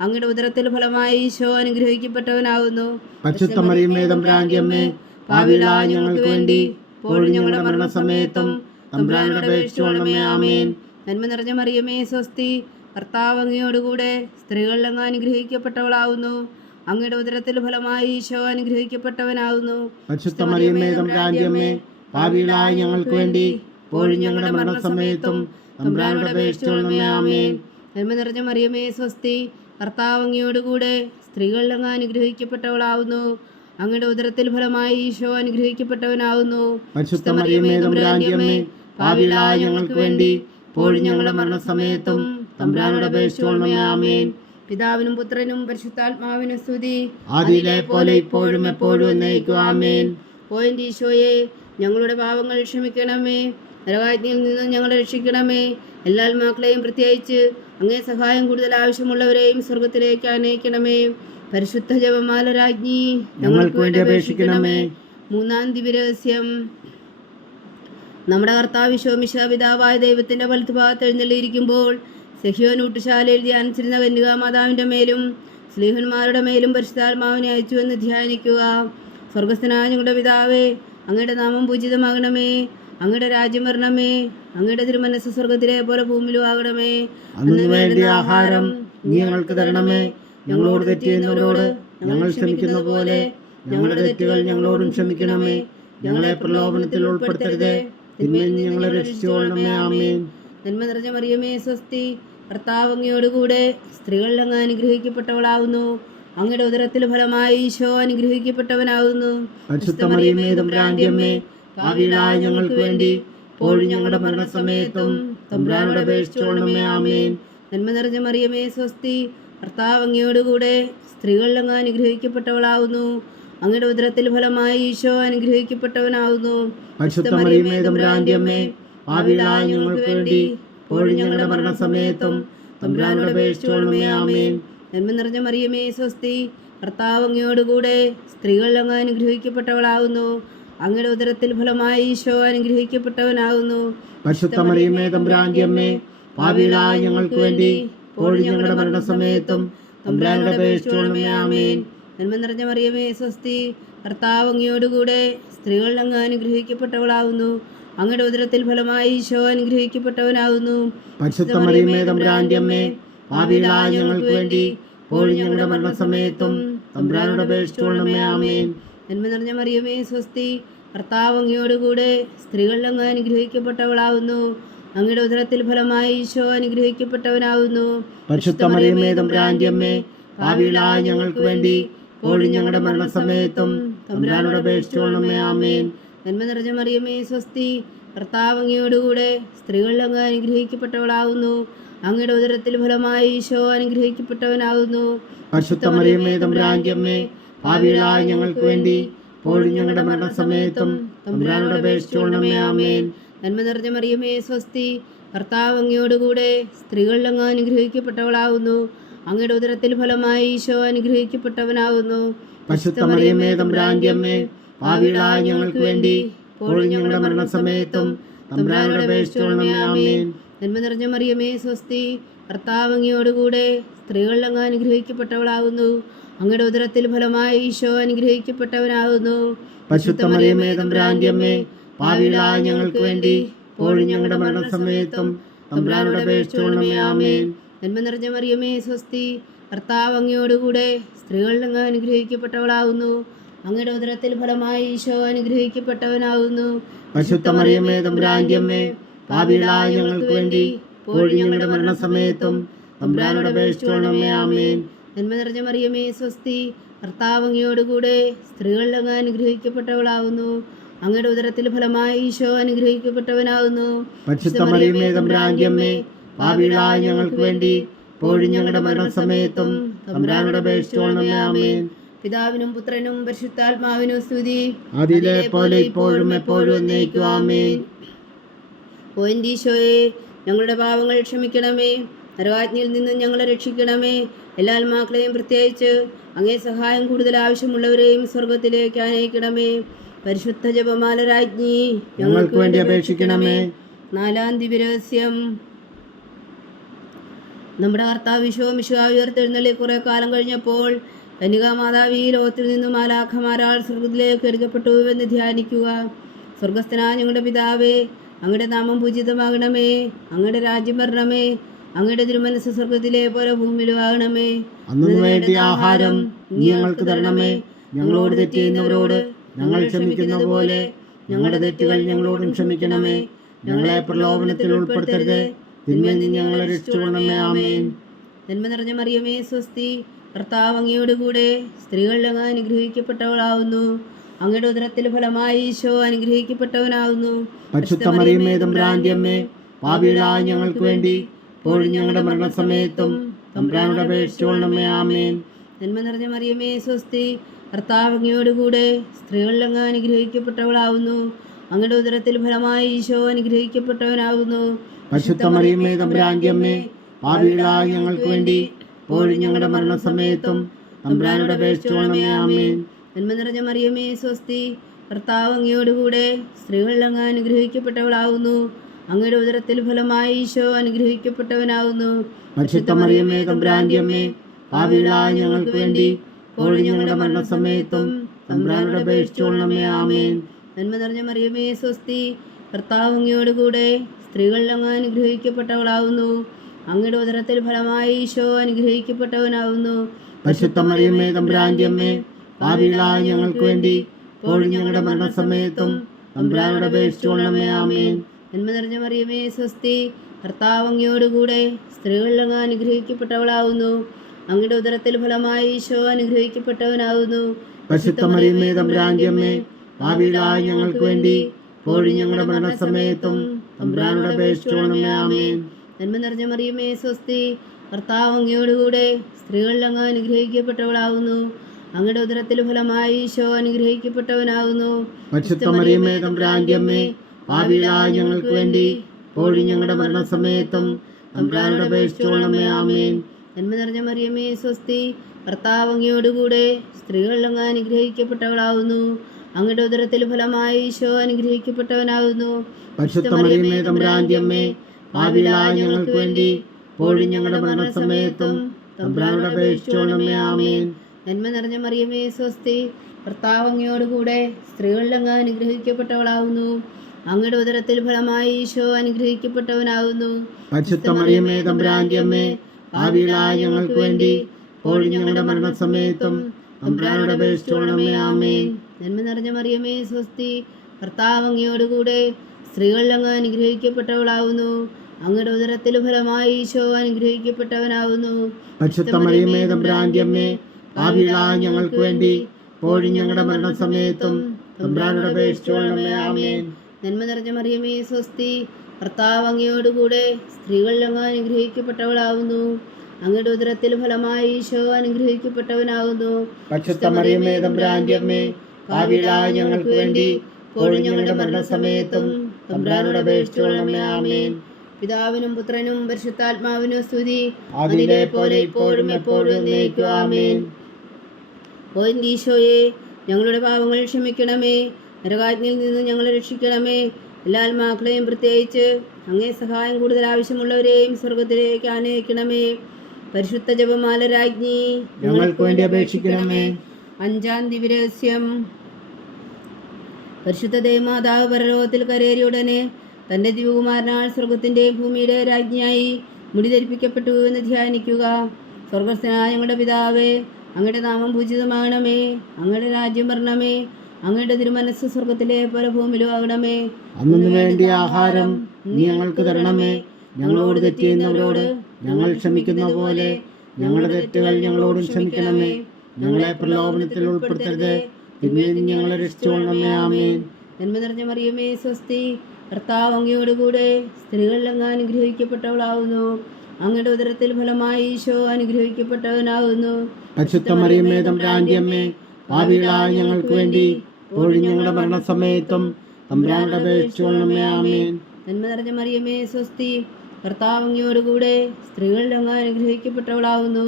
അങ്ങയുടെ ഉദരത്തിൽ ഫലമായി ഈശോ അനുഗ്രഹിക്കപ്പെട്ടവനാവുന്നു. പരിശുദ്ധ മറിയമേ തമ്പുരാന്റെ അമ്മേ, പാപികളായ ഞങ്ങൾക്ക് വേണ്ടി ഇപ്പോഴും ഞങ്ങളുടെ മരണസമയത്തും തമ്പുരാനോട് അപേക്ഷിച്ചുകൊള്ളണമേ. ആമേൻ. നന്മ നിറഞ്ഞ മറിയമേ സ്വസ്തി, കർത്താവ് അങ്ങയോടുകൂടെ സ്ത്രീകളിൽ അങ്ങ് അനുഗ്രഹിക്കപ്പെട്ടവളാവുന്നു. അങ്ങയുടെ ഉദരത്തിൽ ഫലമായി ഈശോ അനുഗ്രഹിക്കപ്പെട്ടവനാവുന്നു. പരിശുദ്ധ മറിയമേ തമ്പുരാന്റെ അമ്മേ, പാപികളായ ഞങ്ങൾക്ക് വേണ്ടി ഇപ്പോഴും ഞങ്ങളുടെ മരണസമയത്തും തമ്പുരാനോട് അപേക്ഷിച്ചുകൊള്ളണമേ. ആമേൻ. നന്മ നിറഞ്ഞ മറിയമേ സ്വസ്തി, കർത്താവ് അങ്ങയോടുകൂടെ സ്ത്രീകളിൽ അങ്ങ് അനുഗ്രഹിക്കപ്പെട്ടവളാവുന്നു. അങ്ങയുടെ ഉദരത്തിൽ ഫലമായി ഈശോ അനുഗ്രഹിക്കപ്പെട്ടവനാവുന്നു. പരിശുദ്ധ മറിയമേ തമ്പുരാന്റെ അമ്മേ, പാപികളായ ഞങ്ങൾക്ക് വേണ്ടി ഇപ്പോഴും ഞങ്ങളുടെ മരണസമയത്തും തമ്പുരാനോട് അപേക്ഷിച്ചുകൊള്ളണമേ. ആമേൻ. പിതാവിനും പുത്രനും പരിശുദ്ധാത്മാവിനും സ്തുതി, ആദിയിലെ പോലെ ഇപ്പോഴും എപ്പോഴും എന്നേക്കും. ആമേൻ. ഓ എൻ്റെ ഈശോയെ, ഞങ്ങളുടെ പാപങ്ങൾ ക്ഷമിക്കണമേ, നരകാഗ്നിയിൽ നിന്നും ഞങ്ങളെ രക്ഷിക്കണമേ. എല്ലാ ആത്മാക്കളെയും പ്രത്യേകിച്ച് അങ്ങേ സഹായം കൂടുതൽ ആവശ്യമുള്ളവരെയും സ്വർഗത്തിലേക്ക് അനയിക്കണമേ. പരിശുദ്ധ ജപമാല രാജ്ഞി, ഞങ്ങൾക്ക് വേണ്ടി അപേക്ഷിക്കണമേ. മൂന്നാം ദിവ്യരഹസ്യം. നമ്മുടെ കർത്താവ് ഈശോ മിശിഹാ പിതാവായ ദൈവത്തിന്റെ വലത്തുഭാഗത്ത് എഴുന്നള്ളിയിരിക്കുമ്പോൾ സെഹിയോൻ ഊട്ടുശാലയിൽ ധ്യാനിച്ചിരുന്ന കന്യകാമാതാവിന്റെ മേലും സ്ലീഹന്മാരുടെ മേലും പരിശുദ്ധാത്മാവിനെ അയച്ചു എന്ന് ധ്യാനിക്കുക. സ്വർഗസ്ഥനായ ഞങ്ങളുടെ പിതാവേ, അങ്ങയുടെ നാമം പൂജിതമാകണമേ, അങ്ങയുടെ രാജ്യം വരണമേ, അങ്ങയുടെ തിരുമനസ്സ് സ്വർഗത്തിലെ പോലെ ഭൂമിയിലും ആകണമേ. അന്നു വേണ്ട ആഹാരം നീ ഞങ്ങൾക്ക് തരണമേ. ഞങ്ങളോട് തെറ്റ് ചെയ്യുന്നവരോട് ഞങ്ങൾ ക്ഷമിക്കുന്ന പോലെ ഞങ്ങളുടെ തെറ്റുകൾ ഞങ്ങളോടും ക്ഷമിക്കണമേ. ഞങ്ങളെ പ്രലോഭനത്തിൽ ഉൾപ്പെടുത്തരുതേ, തിന്മയിൽ നിന്ന് ഞങ്ങളെ രക്ഷിച്ചുകൊള്ളണമേ. ആമേൻ. നന്മ നിറഞ്ഞ മറിയമേ സ്വസ്തി, കർത്താവ് അങ്ങയോടുകൂടെ സ്ത്രീകളിൽ അങ്ങ് അനുഗ്രഹിക്കപ്പെട്ടവളാവുന്നു. അങ്ങയുടെ ഉദരത്തിൽ ഫലമായി ഈശോ അനുഗ്രഹിക്കപ്പെട്ടവനാവുന്നു. പരിശുദ്ധ മറിയമേ തമ്പുരാന്റെ അമ്മേ, പാപികളായ ഞങ്ങൾക്ക് വേണ്ടി ഇപ്പോഴും ഞങ്ങളുടെ മരണസമയത്തും തമ്പുരാനോട് അപേക്ഷിച്ചുകൊള്ളണമേ. ആമേൻ. നന്മ നിറഞ്ഞ മറിയമേ സ്വസ്തി, കർത്താവ് അങ്ങയോടുകൂടെ സ്ത്രീകളിൽ അങ്ങ് അനുഗ്രഹിക്കപ്പെട്ടവളാവുന്നു. അങ്ങയുടെ ഉദരത്തിൽ ഫലമായി ഈശോ അനുഗ്രഹിക്കപ്പെട്ടവനാവുന്നു. പരിശുദ്ധ മറിയമേ തമ്പുരാന്റെ അമ്മേ, പാപികളായ ഞങ്ങൾക്ക് വേണ്ടി ഇപ്പോഴും ഞങ്ങളുടെ മരണസമയത്തും തമ്പുരാനോട് അപേക്ഷിച്ചുകൊള്ളണമേ. ആമേൻ. നന്മ നിറഞ്ഞ മറിയമേ സ്വസ്തി, കർത്താവ് അങ്ങയോടുകൂടെ സ്ത്രീകളിൽ അങ്ങ് അനുഗ്രഹിക്കപ്പെട്ടവളാവുന്നു. അങ്ങയുടെ ഉദരത്തിൽ ഫലമായി ഈശോ അനുഗ്രഹിക്കപ്പെട്ടവനാകുന്നു. പരിശുദ്ധ മറിയമേ തമ്പുരാന്റെ അമ്മേ, പാപികളായ ഞങ്ങൾക്ക് വേണ്ടി ഇപ്പോഴും ഞങ്ങളുടെ മരണസമയത്തും തമ്പുരാനോട് അപേക്ഷിച്ചുകൊള്ളണമേ. ആമേൻ. നന്മ നിറഞ്ഞ മറിയമേ സ്വസ്തി, കർത്താവ് അങ്ങയോടുകൂടെ സ്ത്രീകളിൽ അങ്ങ് അനുഗ്രഹിക്കപ്പെട്ടവളാവുന്നു. അങ്ങയുടെ ഉദരത്തിൽ ഫലമായി ഈശോ അനുഗ്രഹിക്കപ്പെട്ടവനാകുന്നു. പരിശുദ്ധ മറിയമേ തമ്പുരാന്റെ അമ്മേ, പാപികളായ ഞങ്ങൾക്ക് വേണ്ടി ഇപ്പോഴും ഞങ്ങളുടെ മരണസമയത്തും തമ്പുരാനോട് അപേക്ഷിച്ചുകൊള്ളണമേ. ആമേൻ. നന്മ നിറഞ്ഞ മറിയമേ സ്വസ്തി, കർത്താവ് അങ്ങയോടുകൂടെ സ്ത്രീകളിൽ അങ്ങ് അനുഗ്രഹിക്കപ്പെട്ടവളാവുന്നു. അങ്ങയുടെ ഉദരത്തിൽ ഫലമായി ഈശോ അനുഗ്രഹിക്കപ്പെട്ടവനാകുന്നു. പരിശുദ്ധ മറിയമേ തമ്പുരാന്റെ അമ്മേ, പാപികളായ ഞങ്ങൾക്ക് വേണ്ടി ഇപ്പോഴും ഞങ്ങളുടെ മരണസമയത്തും തമ്പുരാനോട് അപേക്ഷിച്ചുകൊള്ളണമേ. ആമേൻ. നന്മ നിറഞ്ഞ മറിയമേ സ്വസ്തി, കർത്താവ് അങ്ങയോടുകൂടെ സ്ത്രീകളിൽ അങ്ങ് അനുഗ്രഹിക്കപ്പെട്ടവളാവുന്നു. അങ്ങയുടെ ഉദരത്തിൽ ഫലമായി ഈശോ അനുഗ്രഹിക്കപ്പെട്ടവനാകുന്നു. പരിശുദ്ധ മറിയമേ തമ്പുരാന്റെ അമ്മേ, പാപികളായ ഞങ്ങൾക്ക് വേണ്ടി ഇപ്പോഴും ഞങ്ങളുടെ മരണസമയത്തും തമ്പുരാനോട് അപേക്ഷിച്ചുകൊള്ളണമേ. ആമേൻ. നന്മ നിറഞ്ഞ മറിയമേ സ്വസ്തി, കർത്താവ് അങ്ങയോടുകൂടെ സ്ത്രീകളിൽ അങ്ങ് അനുഗ്രഹിക്കപ്പെട്ടവളാവുന്നു. അങ്ങയുടെ ഉദരത്തിൽ ഫലമായി ഈശോ അനുഗ്രഹിക്കപ്പെട്ടവനാകുന്നു. പരിശുദ്ധ മറിയമേ തമ്പുരാന്റെ അമ്മേ, പാപികളായ ഞങ്ങൾക്ക് വേണ്ടി ഇപ്പോഴും ഞങ്ങളുടെ മരണസമയത്തും തമ്പുരാനോട് അപേക്ഷിച്ചുകൊള്ളണമേ. ആമേൻ. നന്മ നിറഞ്ഞ മറിയമേ സ്വസ്തി, കർത്താവ് അങ്ങയോടുകൂടെ സ്ത്രീകളിൽ അങ്ങ് അനുഗ്രഹിക്കപ്പെട്ടവളാകുന്നു. അങ്ങയുടെ ഉദരത്തിൽ ഫലമായി ഈശോ അനുഗ്രഹിക്കപ്പെട്ടവനാകുന്നു. പരിശുദ്ധ മറിയമേ തമ്പുരാന്റെ അമ്മേ, പാപികളായ ഞങ്ങൾക്ക് വേണ്ടി ഇപ്പോഴും ഞങ്ങളുടെ മരണസമയത്തും തമ്പുരാനോട് അപേക്ഷിച്ചുകൊള്ളണമേ. ആമേൻ. നന്മ നിറഞ്ഞ മറിയമേ സ്വസ്തി, കർത്താവ് അങ്ങയോടുകൂടെ സ്ത്രീകളിൽ അങ്ങ് അനുഗ്രഹിക്കപ്പെട്ടവളാകുന്നു. അങ്ങയുടെ ഉദരത്തിൽ ഫലമായി ഈശോ അനുഗ്രഹിക്കപ്പെട്ടവനാകുന്നു. പരിശുദ്ധ മറിയമേ തമ്പുരാന്റെ അമ്മേ, പാപികളായ ഞങ്ങൾക്ക് വേണ്ടി ഇപ്പോഴും ഞങ്ങളുടെ മരണസമയത്തും തമ്പുരാനോട് അപേക്ഷിച്ചുകൊള്ളണമേ. ആമേൻ. നന്മ നിറഞ്ഞ മറിയമേ സ്വസ്തി, കർത്താവ് അങ്ങയോടുകൂടെ സ്ത്രീകളിൽ അങ്ങ് അനുഗ്രഹിക്കപ്പെട്ടവളാകുന്നു. അങ്ങയുടെ ഉദരത്തിൽ ഫലമായി ഈശോ അനുഗ്രഹിക്കപ്പെട്ടവനാകുന്നു. പരിശുദ്ധ മറിയമേ തമ്പുരാന്റെ അമ്മേ, പാപികളായ ഞങ്ങൾക്ക് വേണ്ടി ഇപ്പോഴും ഞങ്ങളുടെ മരണസമയത്തും തമ്പുരാനോട് അപേക്ഷിച്ചുകൊള്ളണമേ. ആമേൻ. പിതാവിനും പുത്രനും പരിശുദ്ധാത്മാവിനും സ്തുതി, ആദിയിലെ പോലെ ഇപ്പോഴും എപ്പോഴും എന്നേക്കും. ആമേൻ. ഓ എൻ്റെ ഈശോയെ, ഞങ്ങളുടെ പാപങ്ങൾ ക്ഷമിക്കണമേ, നരകാഗ്നിയിൽ നിന്നും ഞങ്ങളെ രക്ഷിക്കണമേ. എല്ലാ ആത്മാക്കളെയും പ്രത്യേകിച്ച് അങ്ങേ സഹായം കൂടുതൽ ആവശ്യമുള്ളവരെയും സ്വർഗത്തിലേക്ക് അനയിക്കണമേ. പരിശുദ്ധ ജപമാല രാജ്ഞി, ഞങ്ങൾക്ക് വേണ്ടി അപേക്ഷിക്കണമേ. നാലാം ദിവ്യരഹസ്യം. നമ്മുടെ കർത്താവ് ഈശോ മിശിഹാ ഉയർത്തെഴുന്നള്ളി കുറെ കാലം കഴിഞ്ഞപ്പോൾ കന്യകാമാതാവ് ഈ ലോകത്തിൽ നിന്നും മാലാഖമാരാൽ സ്വർഗത്തിലേക്ക് എടുക്കപ്പെട്ടു എന്ന് ധ്യാനിക്കുക. സ്വർഗസ്ഥനായ ഞങ്ങളുടെ പിതാവേ, അങ്ങയുടെ നാമം പൂജിതമാകണമേ. അങ്ങയുടെ രാജ്യം വരണമേ. അങ്ങയുടെ തിരുമനസ് സ്വർഗത്തിലെ പോലെ ഭൂമിയിലും ആകണമേ. അന്നു വേണ്ടിയ ആഹാരം നീ ഞങ്ങൾക്ക് തരണമേ. ഞങ്ങളോട് തെറ്റ് ചെയ്യുന്നവരോട് ഞങ്ങൾ ക്ഷമിക്കുന്നത് പോലെ ഞങ്ങളുടെ തെറ്റുകൾ ഞങ്ങളോടും ക്ഷമിക്കണമേ. ഞങ്ങളെ പ്രലോഭനത്തിൽ ഉൾപ്പെടുത്തരുത്, തിന്മയിൽ നിന്ന് ഞങ്ങളെ രക്ഷിച്ചുകൊള്ളണമേ. ആമേൻ. നന്മ നിറഞ്ഞ മറിയമേ സ്വസ്തി, കർത്താവ് അങ്ങയോട് കൂടെ സ്ത്രീകളിൽ അങ്ങ് അനുഗ്രഹിക്കപ്പെട്ടവളാവുന്നു. അങ്ങയുടെ ഉദരത്തിൽ ഫലമായി ഈശോ അനുഗ്രഹിക്കപ്പെട്ടവനാവുന്നു. പരിശുദ്ധ മറിയമേ തമ്പുരാന്റെ അമ്മേ, പാപികളായ ഞങ്ങൾക്ക് വേണ്ടി ഇപ്പോഴും ഞങ്ങളുടെ മരണസമയത്തും തമ്പുരാനോട് അപേക്ഷിച്ചുകൊള്ളണമേ. ആമേൻ. നന്മ നിറഞ്ഞ മറിയമേ സ്വസ്തി, കർത്താവ് അങ്ങയോട് കൂടെ സ്ത്രീകളിൽ അങ്ങ് അനുഗ്രഹിക്കപ്പെട്ടവളാവുന്നു. അങ്ങയുടെ ഉദരത്തിൽ ഫലമായി ഈശോ അനുഗ്രഹിക്കപ്പെട്ടവനാവുന്നു. പരിശുദ്ധ മറിയമേ തമ്പുരാന്റെ അമ്മേ, പാപികളായ ഞങ്ങൾക്ക് വേണ്ടി ഇപ്പോഴും ഞങ്ങളുടെ മരണസമയത്തും തമ്പുരാനോട് അപേക്ഷിച്ചുകൊള്ളണമേ. ആമേൻ. നന്മ നിറഞ്ഞ മറിയമേ സ്വസ്തി, കർത്താവ് അങ്ങയോട് കൂടെ സ്ത്രീകളിൽ അങ്ങ് അനുഗ്രഹിക്കപ്പെട്ടവളാവുന്നു. അങ്ങയുടെ ഉദരത്തിൽ ഫലമായി ഈശോ അനുഗ്രഹിക്കപ്പെട്ടവനാവുന്നു. പരിശുദ്ധ മറിയമേ തമ്പുരാന്റെ അമ്മേ, പാപികളായ ഞങ്ങൾക്ക് വേണ്ടി ഇപ്പോഴും ഞങ്ങളുടെ മരണസമയത്തും തമ്പുരാനോട് അപേക്ഷിച്ചുകൊള്ളണമേ. ആമേൻ. നന്മ നിറഞ്ഞ മറിയമേ സ്വസ്തി, കർത്താവ് അങ്ങയോട് കൂടെ സ്ത്രീകളിൽ അങ്ങ് അനുഗ്രഹിക്കപ്പെട്ടവളാവുന്നു. അങ്ങയുടെ ഉദരത്തിൽ ഫലമായി ഈശോ അനുഗ്രഹിക്കപ്പെട്ടവനാവുന്നു. പരിശുദ്ധ മറിയമേ തമ്പുരാന്റെ അമ്മേ, പാപികളായ ഞങ്ങൾക്ക് വേണ്ടി ഇപ്പോഴും ഞങ്ങളുടെ മരണസമയത്തും തമ്പുരാനോട് അപേക്ഷിച്ചുകൊള്ളണമേ. ആമേൻ. നന്മ നിറഞ്ഞ മറിയമേ സ്വസ്തി, കർത്താവ് അങ്ങയോട് കൂടെ സ്ത്രീകളിൽ അങ്ങ് അനുഗ്രഹിക്കപ്പെട്ടവളാവുന്നു. അങ്ങയുടെ ഉദരത്തിൽ ഫലമായി ഈശോ അനുഗ്രഹിക്കപ്പെട്ടവനാവുന്നു. പരിശുദ്ധ മറിയമേ തമ്പുരാന്റെ അമ്മേ, പാപികളായ ഞങ്ങൾക്ക് വേണ്ടി ഇപ്പോഴും ഞങ്ങളുടെ മരണസമയത്തും തമ്പുരാനോട് അപേക്ഷിച്ചുകൊള്ളണമേ. ആമേൻ. നന്മ നിറഞ്ഞ മറിയമേ സ്വസ്തി, കർത്താവ് അങ്ങയോട് കൂടെ സ്ത്രീകളിൽ അങ്ങ് അനുഗ്രഹിക്കപ്പെട്ടവളാവുന്നു. അങ്ങയുടെ ഉദരത്തിൽ ഫലമായി ഈശോ അനുഗ്രഹിക്കപ്പെട്ടവനാവുന്നു. പരിശുദ്ധ മറിയമേ തമ്പുരാന്റെ അമ്മേ, പാപികളായ ഞങ്ങൾക്ക് വേണ്ടി ഇപ്പോഴും ഞങ്ങളുടെ മരണസമയത്തും തമ്പുരാനോട് അപേക്ഷിച്ചുകൊള്ളണമേ. ആമേൻ. നന്മ നിറഞ്ഞ മറിയമേ സ്വസ്തി, കർത്താവ് അങ്ങയോട് കൂടെ സ്ത്രീകളിൽ അങ്ങ് അനുഗ്രഹിക്കപ്പെട്ടവളാവുന്നു. അങ്ങയുടെ ഉദരത്തിൽ ഫലമായി ഈശോ അനുഗ്രഹിക്കപ്പെട്ടവനാവുന്നു. പരിശുദ്ധ മറിയമേ തമ്പുരാന്റെ അമ്മേ, പാപികളായ ഞങ്ങൾക്ക് വേണ്ടി ഇപ്പോഴും ഞങ്ങളുടെ മരണസമയത്തും തമ്പുരാനോട് അപേക്ഷിച്ചുകൊള്ളണമേ. ആമേൻ. നന്മ നിറഞ്ഞ മറിയമേ സ്വസ്തി, കർത്താവ് അങ്ങയോട് കൂടെ സ്ത്രീകളിൽ അങ്ങ് അനുഗ്രഹിക്കപ്പെട്ടവളാവുന്നു. അങ്ങയുടെ ഉദരത്തിൽ ഫലമായി ഈശോ അനുഗ്രഹിക്കപ്പെട്ടവനാവുന്നു. പരിശുദ്ധ മറിയമേ തമ്പുരാന്റെ അമ്മേ, പാപികളായ ഞങ്ങൾക്ക് വേണ്ടി ഇപ്പോഴും ഞങ്ങളുടെ മരണസമയത്തും തമ്പുരാനോട് അപേക്ഷിച്ചുകൊള്ളണമേ. ആമേൻ. നന്മ നിറഞ്ഞ മറിയമേ സ്വസ്തി, കർത്താവ് അങ്ങയോട് കൂടെ സ്ത്രീകളിൽ അങ്ങ് അനുഗ്രഹിക്കപ്പെട്ടവളാവുന്നു. അങ്ങയുടെ ഉദരത്തിൽ ഫലമായി ഈശോ അനുഗ്രഹിക്കപ്പെട്ടവനാവുന്നു. പരിശുദ്ധ മറിയമേ തമ്പുരാന്റെ അമ്മേ, പാപികളായ ഞങ്ങൾക്ക് വേണ്ടി ഇപ്പോഴും ഞങ്ങളുടെ മരണസമയത്തും തമ്പുരാനോട് അപേക്ഷിച്ചുകൊള്ളണമേ. ആമേൻ. നന്മ നിറഞ്ഞ മറിയമേ സ്വസ്തി, കർത്താവ് അങ്ങയോട് കൂടെ സ്ത്രീകളിൽ അങ്ങ് അനുഗ്രഹിക്കപ്പെട്ടവളാവുന്നു. അങ്ങയുടെ ഉദരത്തിൽ ഫലമായി ഈശോ അനുഗ്രഹിക്കപ്പെട്ടവനാവുന്നു. പരിശുദ്ധ മറിയമേ തമ്പുരാന്റെ അമ്മേ, പാപികളായ ഞങ്ങൾക്ക് വേണ്ടി ഇപ്പോഴും ഞങ്ങളുടെ മരണസമയത്തും തമ്പുരാനോട് അപേക്ഷിച്ചുകൊള്ളണമേ. ആമേൻ. പിതാവിനും പുത്രനും പരിശുദ്ധാത്മാവിനും സ്തുതി, അതിലെ പോലെ ഇപ്പോഴും എപ്പോഴും എന്നേക്കും. ആമേൻ. ഓ എൻ്റെ ഈശോയെ, ഞങ്ങളുടെ പാപങ്ങൾ ക്ഷമിക്കണമേ. നരകാജ്ഞയിൽ നിന്ന് ഞങ്ങളെ രക്ഷിക്കണമേ. എല്ലാ ആത്മാക്കളെയും പ്രത്യേകിച്ച് അങ്ങേ സഹായം കൂടുതൽ ആവശ്യമുള്ളവരെയും സ്വർഗത്തിലേക്ക് ആനയിക്കണമേ. പരിശുദ്ധ ജപമാല രാജ്ഞി, ഞങ്ങൾക്ക് വേണ്ടി അപേക്ഷിക്കണമേ. അഞ്ചാം ദിവ്യരഹസ്യം. പരിശുദ്ധ ദേവമാതാവ് പരലോകത്തിൽ കരേറിയ ഉടനെ തൻ്റെ ദിവകുമാരനാൽ സ്വർഗത്തിൻ്റെയും ഭൂമിയുടെ രാജ്ഞിയായി മുടി ധരിപ്പിക്കപ്പെട്ടു എന്ന് ധ്യാനിക്കുക. സ്വർഗസ്ഥനായ ഞങ്ങളുടെ പിതാവേ, അങ്ങയുടെ നാമം പൂജിതമാകണമേ. അങ്ങയുടെ രാജ്യം വരണമേ. അങ്ങയുടെ തിരുമനസ് സ്വർഗത്തിലെ പോലെ ഭൂമിയിലും ആകണമേ. അന്നു വേണ്ടിയ ആഹാരം നീ ഞങ്ങൾക്ക് തരണമേ. ഞങ്ങളോട് തെറ്റ് ചെയ്യുന്നവരോട് ഞങ്ങൾ ക്ഷമിക്കുന്ന പോലെ ഞങ്ങളുടെ തെറ്റുകൾ ഞങ്ങളോടും ക്ഷമിക്കണമേ. ഞങ്ങളെ പ്രലോഭനത്തിൽ ഉൾപ്പെടുത്തരുത്, തിന്മയിൽ നിന്ന് ഞങ്ങളെ രക്ഷിച്ചുകൊള്ളണമേ. ആമേൻ. നന്മ നിറഞ്ഞ മറിയമേ സ്വസ്തി, കർത്താവ് അങ്ങയോട് കൂടെ സ്ത്രീകളിൽ അങ്ങ് അനുഗ്രഹിക്കപ്പെട്ടവളാവുന്നു. അങ്ങയുടെ ഉദരത്തിൽ ഫലമായി ഈശോ അനുഗ്രഹിക്കപ്പെട്ടവനാവുന്നു. പരിശുദ്ധ മറിയമേ തമ്പുരാന്റെ അമ്മേ, പാപികളായ ഞങ്ങൾക്ക് വേണ്ടി ഇപ്പോഴും ഞങ്ങളുടെ മരണസമയത്തും തമ്പുരാനോട് അപേക്ഷിച്ചുകൊള്ളണമേ. ആമേൻ. നന്മ നിറഞ്ഞ മറിയമേ സ്വസ്തി, കർത്താവ് അങ്ങയോട് കൂടെ സ്ത്രീകളിൽ അങ്ങ് അനുഗ്രഹിക്കപ്പെട്ടവളാവുന്നു.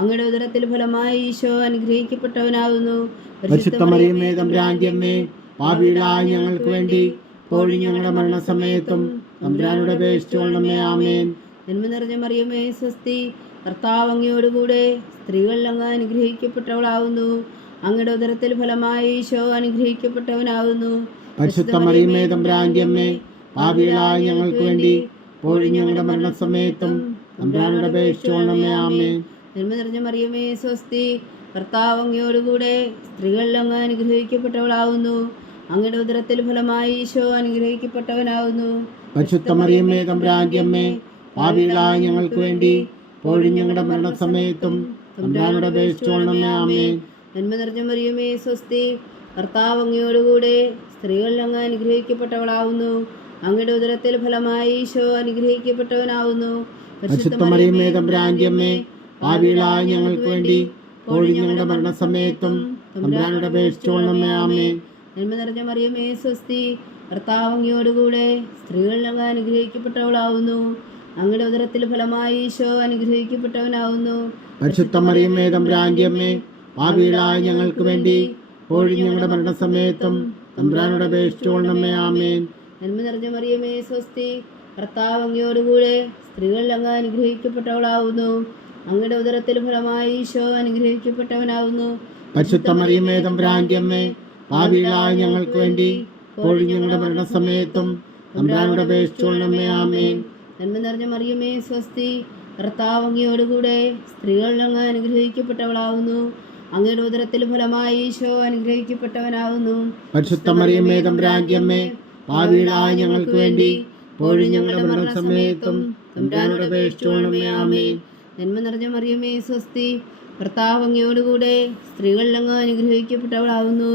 അങ്ങയുടെ ഉദരത്തിൽ ഫലമായി ഈശോ അനുഗ്രഹിക്കപ്പെട്ടവനാവുന്നു. പരിശുദ്ധ മറിയമേ തമ്പുരാന്റെ അമ്മേ, പാപികളായ ഞങ്ങൾക്ക് വേണ്ടി ഇപ്പോഴും ഞങ്ങളുടെ മരണസമയത്തും തമ്പുരാനോട് അപേക്ഷിച്ചുകൊള്ളണമേ. ആമേൻ. നന്മ നിറഞ്ഞ മറിയമേ സ്വസ്തി, കർത്താവ് അങ്ങയോട് കൂടെ സ്ത്രീകളിൽ അങ്ങ് അനുഗ്രഹിക്കപ്പെട്ടവളാവുന്നു. അങ്ങയുടെ ഉദരത്തിൽ ഫലമായി ഈശോ അനുഗ്രഹിക്കപ്പെട്ടവനാവുന്നു. പരിശുദ്ധ മറിയമേ തമ്പുരാന്റെ അമ്മേ, പാപികളായ ഞങ്ങൾക്ക് വേണ്ടി ഇപ്പോഴും ഞങ്ങളുടെ മരണസമയത്തും തമ്പുരാനോട് അപേക്ഷിച്ചുകൊള്ളണമേ. ആമേൻ. നന്മ നിറഞ്ഞ മറിയമേ സ്വസ്തി, കർത്താവ് അങ്ങയോടുകൂടെ സ്ത്രീകളിൽ അങ്ങ് അനുഗ്രഹിക്കപ്പെട്ടവളാവുന്നു. അങ്ങയുടെ ഉദരത്തിൽ ഫലമായി ഈശോ അനുഗ്രഹിക്കപ്പെട്ടവനാവുന്നു. പരിശുദ്ധ മറിയമ്മേ തമ്പുരാന്റെ അമ്മേ, പാപികളായ ഞങ്ങൾക്ക് വേണ്ടി ഇപ്പോഴും ഞങ്ങളുടെ മരണസമയത്തും തമ്പുരാനോട് അപേക്ഷിച്ചുകൊള്ളണമേ. ആമേൻ. നന്മ നിറഞ്ഞ മറിയമേ സ്വസ്തി, കർത്താവ് അങ്ങയോടുകൂടെ സ്ത്രീകളിൽ അങ്ങ് അനുഗ്രഹിക്കപ്പെട്ടവളാവുന്നു. അങ്ങയുടെ ഉദരത്തിൽ ഫലമായി ഈശോ അനുഗ്രഹിക്കപ്പെട്ടവനാവുന്നു. പരിശുദ്ധ മറിയമ്മേ തമ്പുരാന്റെ അമ്മേ, പാപികളായ ഞങ്ങൾക്ക് വേണ്ടി ഇപ്പോഴും ഞങ്ങളുടെ മരണസമയത്തും തമ്പുരാനോട് അപേക്ഷിച്ചുകൊള്ളണമേ. ആമേൻ. നന്മ നിറഞ്ഞ മറിയമേ സ്വസ്തി, കർത്താവ് അങ്ങയോടുകൂടെ സ്ത്രീകളിൽ അങ്ങ് അനുഗ്രഹിക്കപ്പെട്ടവളാവുന്നു. അങ്ങയുടെ ഉദരത്തിൽ ഫലമായി ഈശോ അനുഗ്രഹിക്കപ്പെട്ടവനാവുന്നു. പരിശുദ്ധ മറിയമ്മേ തമ്പുരാന്റെ അമ്മേ, പാപികളായ ഞങ്ങൾക്ക് വേണ്ടി ഇപ്പോഴും ഞങ്ങളുടെ മരണസമയത്തും തമ്പുരാനോട് അപേക്ഷിച്ചുകൊള്ളണമേ. ആമേൻ. നന്മ നിറഞ്ഞ മറിയമേ സ്വസ്തി, കർത്താവ് അങ്ങയോടുകൂടെ സ്ത്രീകളിൽ അങ്ങ് അനുഗ്രഹിക്കപ്പെട്ടവളാവുന്നു. അങ്ങയുടെ ഉദരത്തിൽ ഫലമായി ഈശോ അനുഗ്രഹിക്കപ്പെട്ടവനാവുന്നു. പരിശുദ്ധ മറിയമ്മേ തമ്പുരാന്റെ അമ്മേ, പാപികളായ ഞങ്ങൾക്ക് വേണ്ടി ഇപ്പോഴും ഞങ്ങളുടെ മരണസമയത്തും തമ്പുരാനോട് അപേക്ഷിച്ചുകൊള്ളണമേ. ആമേൻ. നന്മ നിറഞ്ഞ മറിയമേ സ്വസ്തി, കർത്താവ് അങ്ങയോടുകൂടെ സ്ത്രീകളിൽ അങ്ങ് അനുഗ്രഹിക്കപ്പെട്ടവളാവുന്നു. അങ്ങയുടെ ഉദരത്തിൽ ഫലമായി ഈശോ അനുഗ്രഹിക്കപ്പെട്ടവനാവുന്നു. പരിശുദ്ധ മറിയമ്മേ തമ്പുരാന്റെ അമ്മേ, പാപികളായ ഞങ്ങൾക്ക് വേണ്ടി ഇപ്പോഴും ഞങ്ങളുടെ മരണസമയത്തും തമ്പുരാനോട് അപേക്ഷിച്ചുകൊള്ളണമേ. ആമേൻ. നന്മ നിറഞ്ഞ മറിയമേ സ്വസ്തി, കർത്താവ് അങ്ങയോടുകൂടെ സ്ത്രീകളിൽ അങ്ങ് അനുഗ്രഹിക്കപ്പെട്ടവളാവുന്നു.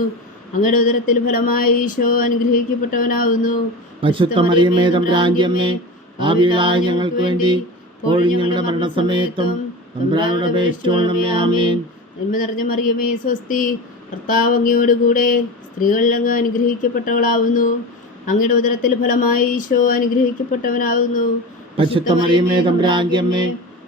അങ്ങയുടെ ഉദരത്തിൽ ഫലമായി ഈശോ അനുഗ്രഹിക്കപ്പെട്ടവനാവുന്നു. പരിശുദ്ധ മറിയമ്മേ തമ്പുരാന്റെ അമ്മേ, പാപികളായ ഞങ്ങൾക്ക് വേണ്ടി ഇപ്പോഴും ഞങ്ങളുടെ മരണസമയത്തും തമ്പുരാനോട് അപേക്ഷിച്ചുകൊള്ളണമേ. ആമേൻ. നന്മ നിറഞ്ഞ മറിയമേ സ്വസ്തി, കർത്താവ് അങ്ങയോടുകൂടെ സ്ത്രീകളിൽ അങ്ങ് അനുഗ്രഹിക്കപ്പെട്ടവളാവുന്നു. അങ്ങയുടെ ഉദരത്തിൽ ഫലമായി ഈശോ അനുഗ്രഹിക്കപ്പെട്ടവനാവുന്നു. പരിശുദ്ധ മറിയമ്മേ തമ്പുരാന്റെ അമ്മേ,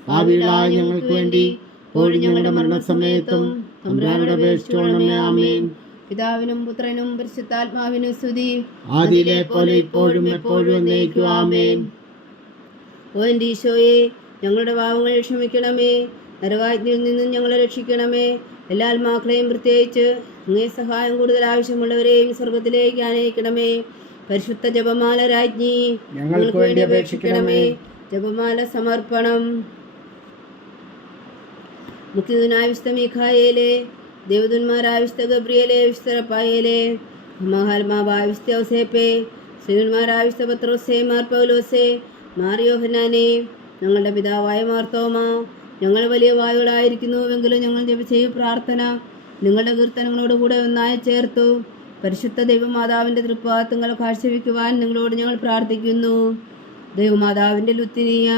പാപികളായ ഞങ്ങൾക്ക് വേണ്ടി ഇപ്പോഴും ഞങ്ങളുടെ മരണസമയത്തും തമ്പുരാനോട് അപേക്ഷിച്ചുകൊള്ളണമേ. ആമേൻ. പിതാവിനും പുത്രനും പരിശുദ്ധാത്മാവിനും സ്തുതി, ആദിയിലെ പോലെ ഇപ്പോഴും എപ്പോഴും എന്നേക്കും. ആമേൻ. ഓ എൻ്റെ ഈശോയെ, ഞങ്ങളുടെ പാവങ്ങൾ ക്ഷമിക്കണമേ. നരകാഗ്നിയിൽ നിന്നും ഞങ്ങളെ രക്ഷിക്കണമേ. എല്ലാ ആത്മാക്കളെയും പ്രത്യേകിച്ച് അങ്ങേ സഹായം കൂടുതൽ ആവശ്യമുള്ളവരെയും സ്വർഗത്തിലേക്ക് ആനയിക്കണമേ. പരിശുദ്ധ ജപമാല രാജ്ഞി, ഞങ്ങൾക്ക് വേണ്ടി അപേക്ഷിക്കണമേ. ജപമാല സമർപ്പണം. മുഖ്യദൂതനായ വിശുദ്ധ മീഖായേലേ, ദേവദൂതന്മാരായ വിശുദ്ധ ഗബ്രിയേലേ, വിശുദ്ധ റഫായേലേ, മഹാത്മാവായ വിശുദ്ധ ഔസേപ്പേ, ശ്രീവന്മാരായ വിശുദ്ധ പത്രോസേ, മാർ പൗലോസേ, മാർ യോഹന്നാനേ, ഞങ്ങളുടെ പിതാവായ മാർത്തോമ, ഞങ്ങൾ വലിയ വായുകളായിരിക്കുന്നുവെങ്കിലും ഞങ്ങൾ ജപിച്ച ഈ പ്രാർത്ഥന നിങ്ങളുടെ കീർത്തനങ്ങളോടുകൂടെ ഒന്നായി ചേർത്തു പരിശുദ്ധ ദൈവമാതാവിൻ്റെ തൃപ്പാദങ്ങൾ കാഴ്ചവെക്കുവാൻ നിങ്ങളോട് ഞങ്ങൾ പ്രാർത്ഥിക്കുന്നു. ദൈവമാതാവിൻ്റെ ലുത്തിനിയ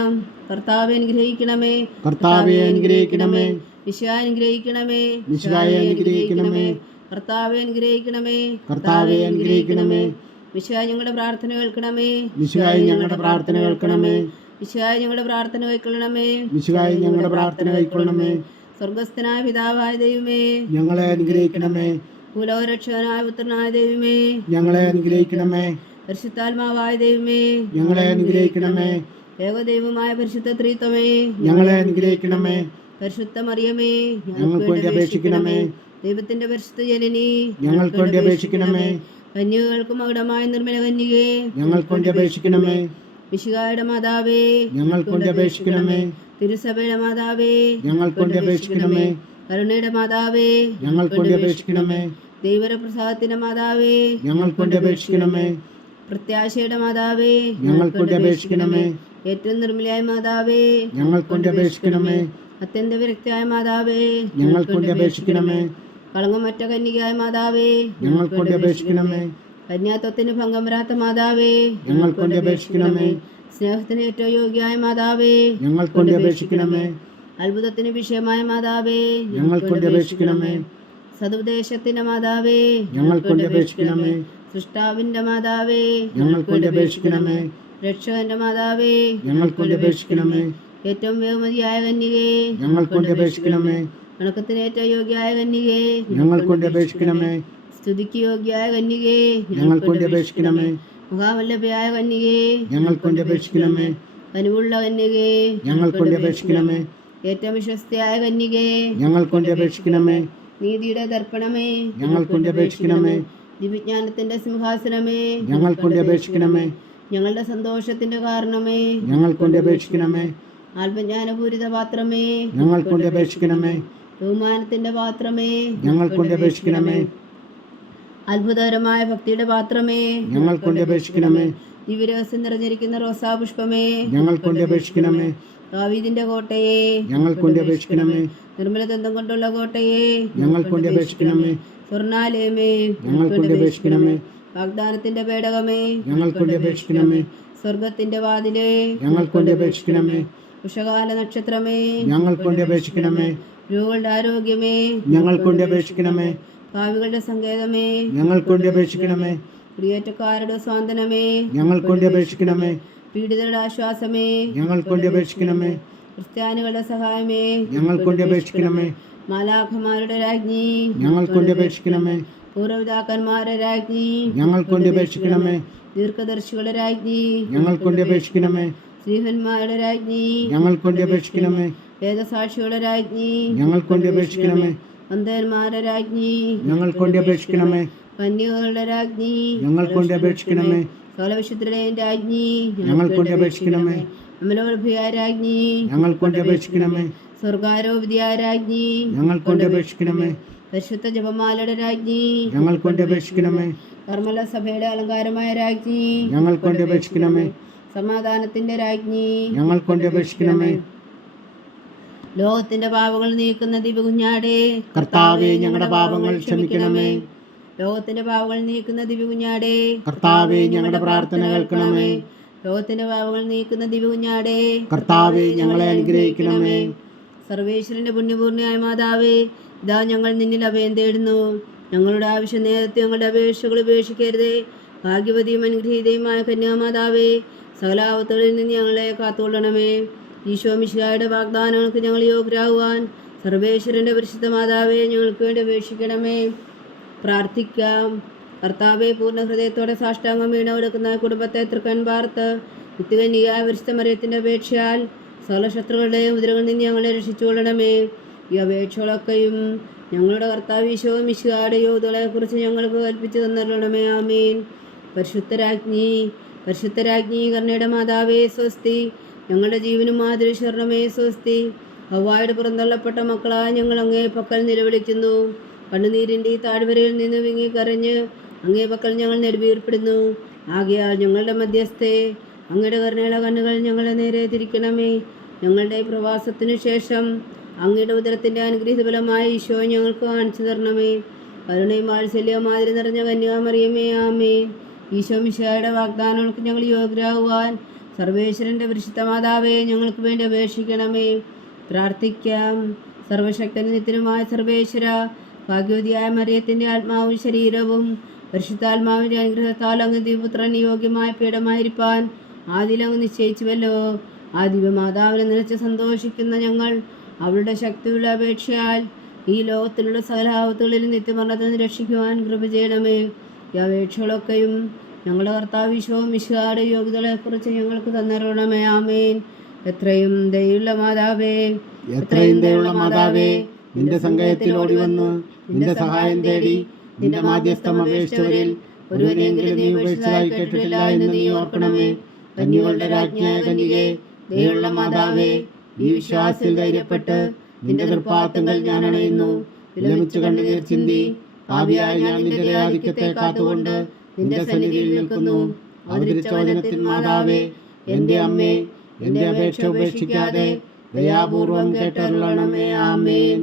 കർത്താവെ അനുഗ്രഹിക്കണമേ. കർത്താവെ അനുഗ്രഹിക്കണമേ. മിശിഹായെ അനുഗ്രഹിക്കണമേ. മിശിഹായെ അനുഗ്രഹിക്കണമേ. കർത്താവെ അനുഗ്രഹിക്കണമേ. കർത്താവെ അനുഗ്രഹിക്കണമേ. മിശിഹായെ ഞങ്ങളുടെ പ്രാർത്ഥന കേൾക്കണമേ. മിശിഹായെ ഞങ്ങളുടെ പ്രാർത്ഥന കേൾക്കണമേ. മിശിഹായെ ഞങ്ങളുടെ പ്രാർത്ഥന കൈക്കൊള്ളണമേ. മിശിഹായെ ഞങ്ങളുടെ പ്രാർത്ഥന കൈക്കൊള്ളണമേ. സ്വർഗസ്ഥനായ പിതാവായ ദൈവമേ, ഞങ്ങളെ അനുഗ്രഹിക്കണമേ. ഭൂലോകരക്ഷകനായ പുത്രനായ ദൈവമേ, ഞങ്ങളെ അനുഗ്രഹിക്കണമേ. പരിശുദ്ധാത്മാവായ ദൈവമേ, ഞങ്ങളെ അനുഗ്രഹിക്കണമേ. ഏകദൈവമായ പരിശുദ്ധ ത്രിത്വമേ, ഞങ്ങളെ അനുഗ്രഹിക്കണമേ. പരിശുദ്ധ മറിയമേ, ഞങ്ങൾക്ക് വേണ്ടി അപേക്ഷിക്കണമേ. ദൈവത്തിന്റെ പരിശുദ്ധ ജനനി, ഞങ്ങൾക്ക് വേണ്ടി അപേക്ഷിക്കണമേ. കന്യകൾക്ക് മകുടമായ നിർമ്മല കന്യകേ, ഞങ്ങൾക്ക് വേണ്ടി അപേക്ഷിക്കണമേ. മിശിഹായുടെ മാതാവേ, ഞങ്ങൾക്ക് വേണ്ടി അപേക്ഷിക്കണമേ. തിരുസഭയുടെ മാതാവേ, ഞങ്ങൾക്ക് വേണ്ടി അപേക്ഷിക്കണമേ. കരുണയുടെ മാതാവേ, ഞങ്ങൾക്ക് വേണ്ടി അപേക്ഷിക്കണമേ. ദൈവപ്രസാദത്തിന്റെ മാതാവേ, ഞങ്ങൾക്ക് വേണ്ടി അപേക്ഷിക്കണമേ. പ്രത്യാശയുടെ മാതാവേ, ഞങ്ങൾക്ക് വേണ്ടി അപേക്ഷിക്കണമേ. ഏറ്റവും നിർമ്മലയായ മാതാവേ, ഞങ്ങൾക്ക് വേണ്ടി അപേക്ഷിക്കണമേ. അത്യന്ത വിരക്തിയായ മാതാവേ, ഞങ്ങൾക്ക് വേണ്ടി അപേക്ഷിക്കണമേ. കളങ്കമറ്റ കന്യകയായ മാതാവേ, ഞങ്ങൾക്ക് വേണ്ടി അപേക്ഷിക്കണമേ. കന്യാത്വത്തിന് ഭംഗം വരാത്ത മാതാവേ, ഞങ്ങൾക്ക് വേണ്ടി അപേക്ഷിക്കണമേ. സ്നേഹത്തിന് ഏറ്റവും യോഗ്യമായ മാതാവേ, ഞങ്ങൾക്ക് വേണ്ടി അപേക്ഷിക്കണമേ. അത്ഭുതത്തിന് വിഷയമായ മാതാവേ, ഞങ്ങൾക്ക് വേണ്ടി അപേക്ഷിക്കണമേ. സതുപദേശത്തിന്റെ മാതാവേ, ഞങ്ങൾക്ക് വേണ്ടി അപേക്ഷിക്കണമേ. സൃഷ്ടാവിന്റെ മാതാവേ, ഞങ്ങൾക്ക് വേണ്ടി അപേക്ഷിക്കണമേ. രക്ഷകന്റെ മാതാവേ, ഞങ്ങൾക്ക് വേണ്ടി അപേക്ഷിക്കണമേ. ഏറ്റവും ബഹുമതിയായ കന്യകേ, ഞങ്ങൾക്ക് വേണ്ടി അപേക്ഷിക്കണമേ. വണക്കത്തിന് ഏറ്റവും യോഗ്യയായ കന്യകേ, ഞങ്ങൾക്ക് വേണ്ടി അപേക്ഷിക്കണമേ. സ്തുതിക്ക് യോഗ്യയായ കന്യകേ, ഞങ്ങൾക്ക് വേണ്ടി അപേക്ഷിക്കണമേ. മഹാവല്ലഭയായ കന്യകേ, ഞങ്ങൾക്ക് വേണ്ടി അപേക്ഷിക്കണമേ. കനിവുള്ള കന്യകേ, ഞങ്ങൾക്ക് വേണ്ടി അപേക്ഷിക്കണമേ. ഏറ്റവും വിശ്വസ്തയായ കന്യകേ, ഞങ്ങൾക്ക് വേണ്ടി അപേക്ഷിക്കണമേ. നീതിയുടെ ദർപ്പണമേ, ഞങ്ങൾക്ക് വേണ്ടി അപേക്ഷിക്കണമേ. ദിവ്യജ്ഞാനത്തിന്റെ സിംഹാസനമേ, ഞങ്ങൾക്ക് വേണ്ടി അപേക്ഷിക്കണമേ. ഞങ്ങളുടെ സന്തോഷത്തിന്റെ കാരണമേ, ഞങ്ങൾക്ക് വേണ്ടി അപേക്ഷിക്കണമേ. ആത്മജ്ഞാനപൂരിത പാത്രമേ, ഞങ്ങൾക്ക് വേണ്ടി അപേക്ഷിക്കണമേ. ബഹുമാനത്തിന്റെ പാത്രമേ, ഞങ്ങൾക്ക് വേണ്ടി അപേക്ഷിക്കണമേ. അത്ഭുതകരമായ ഭക്തിയുടെ പാത്രമേ, ഞങ്ങൾക്ക് വേണ്ടി അപേക്ഷിക്കണമേ. ദിവ്യരഹസ്യം നിറഞ്ഞിരിക്കുന്ന റോസാപുഷ്പമേ, ഞങ്ങൾക്ക് വേണ്ടി അപേക്ഷിക്കണമേ. ദാവീദിന്റെ കോട്ടയെ, ഞങ്ങൾക്ക് വേണ്ടി അപേക്ഷിക്കണമേ. നിർമ്മല ദന്തം കൊണ്ടുള്ള കോട്ടയെ, ഞങ്ങൾക്ക് വേണ്ടി അപേക്ഷിക്കണമേ. സ്വർണാലയമേ, ഞങ്ങൾക്ക് വേണ്ടി അപേക്ഷിക്കണമേ. വാഗ്ദാനത്തിന്റെ പേടകമേ, ഞങ്ങൾക്ക് വേണ്ടി അപേക്ഷിക്കണമേ. സ്വർഗത്തിന്റെ വാതിലേ, ഞങ്ങൾക്ക് വേണ്ടി അപേക്ഷിക്കണമേ. ഉഷകാല നക്ഷത്രമേ, ഞങ്ങൾക്ക് വേണ്ടി അപേക്ഷിക്കണമേ. രോഗികളുടെ ആരോഗ്യമേ, ഞങ്ങൾക്ക് വേണ്ടി അപേക്ഷിക്കണമേ. ഭാവികളുടെ സങ്കേതമേ, ഞങ്ങൾക്ക് വേണ്ടി അപേക്ഷിക്കണമേ. കുടിയേറ്റക്കാരുടെ സ്വാന്തനമേ, ഞങ്ങൾക്ക് വേണ്ടി അപേക്ഷിക്കണമേ. പീഡിതരുടെ ആശ്വാസമേ, ഞങ്ങൾക്ക് വേണ്ടി അപേക്ഷിക്കണമേ. ക്രിസ്ത്യാനികളുടെ സഹായമേ, ഞങ്ങൾക്ക് വേണ്ടി അപേക്ഷിക്കണമേ. മാലാഖമാരുടെ രാജ്ഞി, ഞങ്ങൾക്ക് വേണ്ടി അപേക്ഷിക്കണമേ. പൂർവ്വപിതാക്കന്മാരുടെ രാജ്ഞി, ഞങ്ങൾക്ക് വേണ്ടി അപേക്ഷിക്കണമേ. ദീർഘദർശികളുടെ രാജ്ഞി, ഞങ്ങൾക്ക് വേണ്ടി അപേക്ഷിക്കണമേ. ശ്രീഹന്മാരുടെ രാജ്ഞി, ഞങ്ങൾക്ക് വേണ്ടി അപേക്ഷിക്കണമേ. വേദസാക്ഷികളുടെ രാജ്ഞി, ഞങ്ങൾക്ക് വേണ്ടി അപേക്ഷിക്കണമേ. അന്ധന്മാരുടെ രാജ്ഞി, ഞങ്ങൾക്ക് വേണ്ടി അപേക്ഷിക്കണമേ. കന്യകളുടെ രാജ്ഞി, ഞങ്ങൾക്ക് വേണ്ടി അപേക്ഷിക്കണമേ. സകലവിശുദ്ധരുടെയും രാജ്ഞി, ഞങ്ങൾക്ക് വേണ്ടി അപേക്ഷിക്കണമേ. അമലോത്ഭയായ രാജ്ഞി, ഞങ്ങൾക്ക് വേണ്ടി അപേക്ഷിക്കണമേ. സ്വർഗാരോപിതിയായ രാജ്ഞി, ഞങ്ങൾക്ക് വേണ്ടി അപേക്ഷിക്കണമേ. പരിശുദ്ധ ജപമാലയുടെ രാജ്ഞി, ഞങ്ങൾക്ക് വേണ്ടി അപേക്ഷിക്കണമേ. കർമ്മല സഭയുടെ അലങ്കാരമായ രാജ്ഞി, ഞങ്ങൾക്ക് വേണ്ടി അപേക്ഷിക്കണമേ. സമാധാനത്തിന്റെ രാജ്ഞി, ഞങ്ങൾക്ക് വേണ്ടി അപേക്ഷിക്കണമേ. ലോകത്തിന്റെ പാപങ്ങൾ നീക്കുന്ന ദിവ്യകുഞ്ഞാടേ, കർത്താവേ, ഞങ്ങളുടെ പാപങ്ങൾ ക്ഷമിക്കണമേ. ലോകത്തിന്റെ പാപങ്ങൾ നീക്കുന്ന ദിവ്യകുഞ്ഞാടേ, കർത്താവേ, ഞങ്ങളുടെ പ്രാർത്ഥന കേൾക്കണമേ. ലോകത്തിന്റെ പാപങ്ങൾ നീക്കുന്ന ദിവ്യകുഞ്ഞാടേ, കർത്താവേ, ഞങ്ങളെ അനുഗ്രഹിക്കണമേ. സർവേശ്വരന്റെ പുണ്യപൂർണ്ണയായ മാതാവേ, ഇതാ ഞങ്ങൾ നിന്നിൽ അഭയം തേടുന്നു. ഞങ്ങളുടെ ആവശ്യ നേരത്തെ ഞങ്ങളുടെ അപേക്ഷകൾ ഉപേക്ഷിക്കരുതേ. ഭാഗ്യവതിയും അനുഗ്രഹീതയുമായ കന്യാമാതാവേ, സകലാവത്തുകളിൽ നിന്ന് ഞങ്ങളെ കാത്തുകൊള്ളണമേ. ഈശോ മിശിഹായുടെ വാഗ്ദാനങ്ങൾക്ക് ഞങ്ങൾ യോഗ്യരാകുവാൻ സർവേശ്വരന്റെ പരിശുദ്ധ മാതാവേ, ഞങ്ങൾക്ക് വേണ്ടി അപേക്ഷിക്കണമേ. പ്രാർത്ഥിക്കാം. കർത്താവെ, പൂർണ്ണ ഹൃദയത്തോടെ സാഷ്ടാംഗം വീണ കൊടുക്കുന്ന കുടുംബത്തെ തൃക്കൺ പാർത്ത് നിത്യകന്യകായ പരിശുദ്ധ മറിയത്തിന്റെ അപേക്ഷയാൽ സകല ശത്രുക്കളുടെയും ഉദരങ്ങളിൽ നിന്ന് ഞങ്ങളെ രക്ഷിച്ചുകൊള്ളണമേ. ഈ അപേക്ഷകളൊക്കെയും ഞങ്ങളുടെ കർത്താവ് ഈശോ മിശിഹായുടെ യോഗ്യതകളെക്കുറിച്ച് ഞങ്ങൾക്ക് കൽപ്പിച്ചു തന്നരണമേ. ആമീൻ. പരിശുദ്ധരാജ്ഞി, പരിശുദ്ധരാജ്ഞി, കരുണയുടെ മാതാവേ സ്വസ്തി. ഞങ്ങളുടെ ജീവനും മാതൃ ശരണമേ സ്വസ്തി. ഹവ്വായുടെ പുറന്തള്ളപ്പെട്ട മക്കളായ ഞങ്ങൾ അങ്ങേ പക്കൽ നിലവിളിക്കുന്നു. കണ്ണുനീരിൻ്റെ ഈ താഴ്വരയിൽ നിന്ന് വിങ്ങിക്കരഞ്ഞ് അങ്ങേ പക്കൽ ഞങ്ങൾ നെടുവീർപ്പെടുന്നു. ആകയാൽ ഞങ്ങളുടെ മധ്യസ്ഥെ അങ്ങയുടെ കരുണയുടെ കണ്ണുകൾ ഞങ്ങളെ നേരെ തിരിക്കണമേ. ഞങ്ങളുടെ പ്രവാസത്തിനു ശേഷം അങ്ങയുടെ ഉദരത്തിൻ്റെ അനുഗ്രഹീത ഫലമായ ഈശോ ഞങ്ങൾക്ക് കാണിച്ചു തരണമേ. കരുണയും വാത്സല്യവും മാതിരി നിറഞ്ഞ കന്യാമറിയമേ, ആമേൻ. ഈശോ മിശിഹായുടെ വാഗ്ദാനങ്ങൾക്ക് ഞങ്ങൾ യോഗ്യരാകുവാൻ സർവേശ്വരൻ്റെ പരിശുദ്ധ മാതാവേ, ഞങ്ങൾക്ക് വേണ്ടി അപേക്ഷിക്കണമേ. പ്രാർത്ഥിക്കാം. സർവശക്തനും നിത്യനുമായ സർവേശ്വര, ഭാഗ്യവതിയായ മറിയത്തിൻ്റെ ആത്മാവും ശരീരവും പരിശുദ്ധാത്മാവിൻ്റെ അനുഗ്രഹത്താൽ അങ്ങ് ദിവ്യപുത്രൻ യോഗ്യമായ പീഠമായിരിക്കാൻ ആദ്യം അങ്ങ് നിശ്ചയിച്ചുവല്ലോ. ആ ദിവ്യമാതാവിനെ നിലച്ച് സന്തോഷിക്കുന്ന ഞങ്ങൾ അവളുടെ ശക്തിയുള്ള അപേക്ഷയാൽ ഈ ലോകത്തിലുള്ള സകല ആപത്തുകളിൽ നിത്യമരണത്തിൽ നിന്ന് രക്ഷിക്കുവാൻ കൃപ ചെയ്യണമേ. ഈ അപേക്ഷകളൊക്കെയും ഞങ്ങളുടെ കർത്താവ് ഈശോ മിശിഹായുടെ യോഗ്യതകളെക്കുറിച്ച് ഞങ്ങൾക്ക് തന്നരണമേ. ആമേൻ. എത്രയും ദയുള്ള മാതാവേ, എത്രയും ദയുള്ള മാതാവേ, നിന്റെ സങ്കേതത്തിൽ ഓടി വന്ന് നിന്റെ സഹായം തേടി നിന്റെ മാധ്യസ്ഥം അപേക്ഷിച്ചവരിൽ ഒരുവനെങ്കിലും നീ ഉപേക്ഷിച്ചതായി കേട്ടിട്ടില്ല എന്ന് നീ ഓർക്കണമേ. കന്യകളുടെ രാജ്ഞിയായ കന്യകേ, ദയുള്ള മാതാവേ, ഈ വിശ്വാസത്തിൽ ധൈര്യപ്പെട്ട് നിന്റെ തൃപ്പാദങ്ങൾ ഞാൻ അണയുന്നു. വിലമിച്ചു കണ്ണുനീർ ചിന്തി പാപിയായ ഞാൻ നിന്റെ ദയാധിക്യത്തെ കാത്തുകൊണ്ട് നിന്റെ സന്നിധിയിൽ നിൽക്കുന്നു. അവതരിച്ച വചനത്തിൻ മാതാവേ, എന്റെ അമ്മേ, എന്റെ അപേക്ഷ ഉപേക്ഷിക്കാതെ ദയാപൂർവം കേട്ടരുളണമേ. ആമേൻ.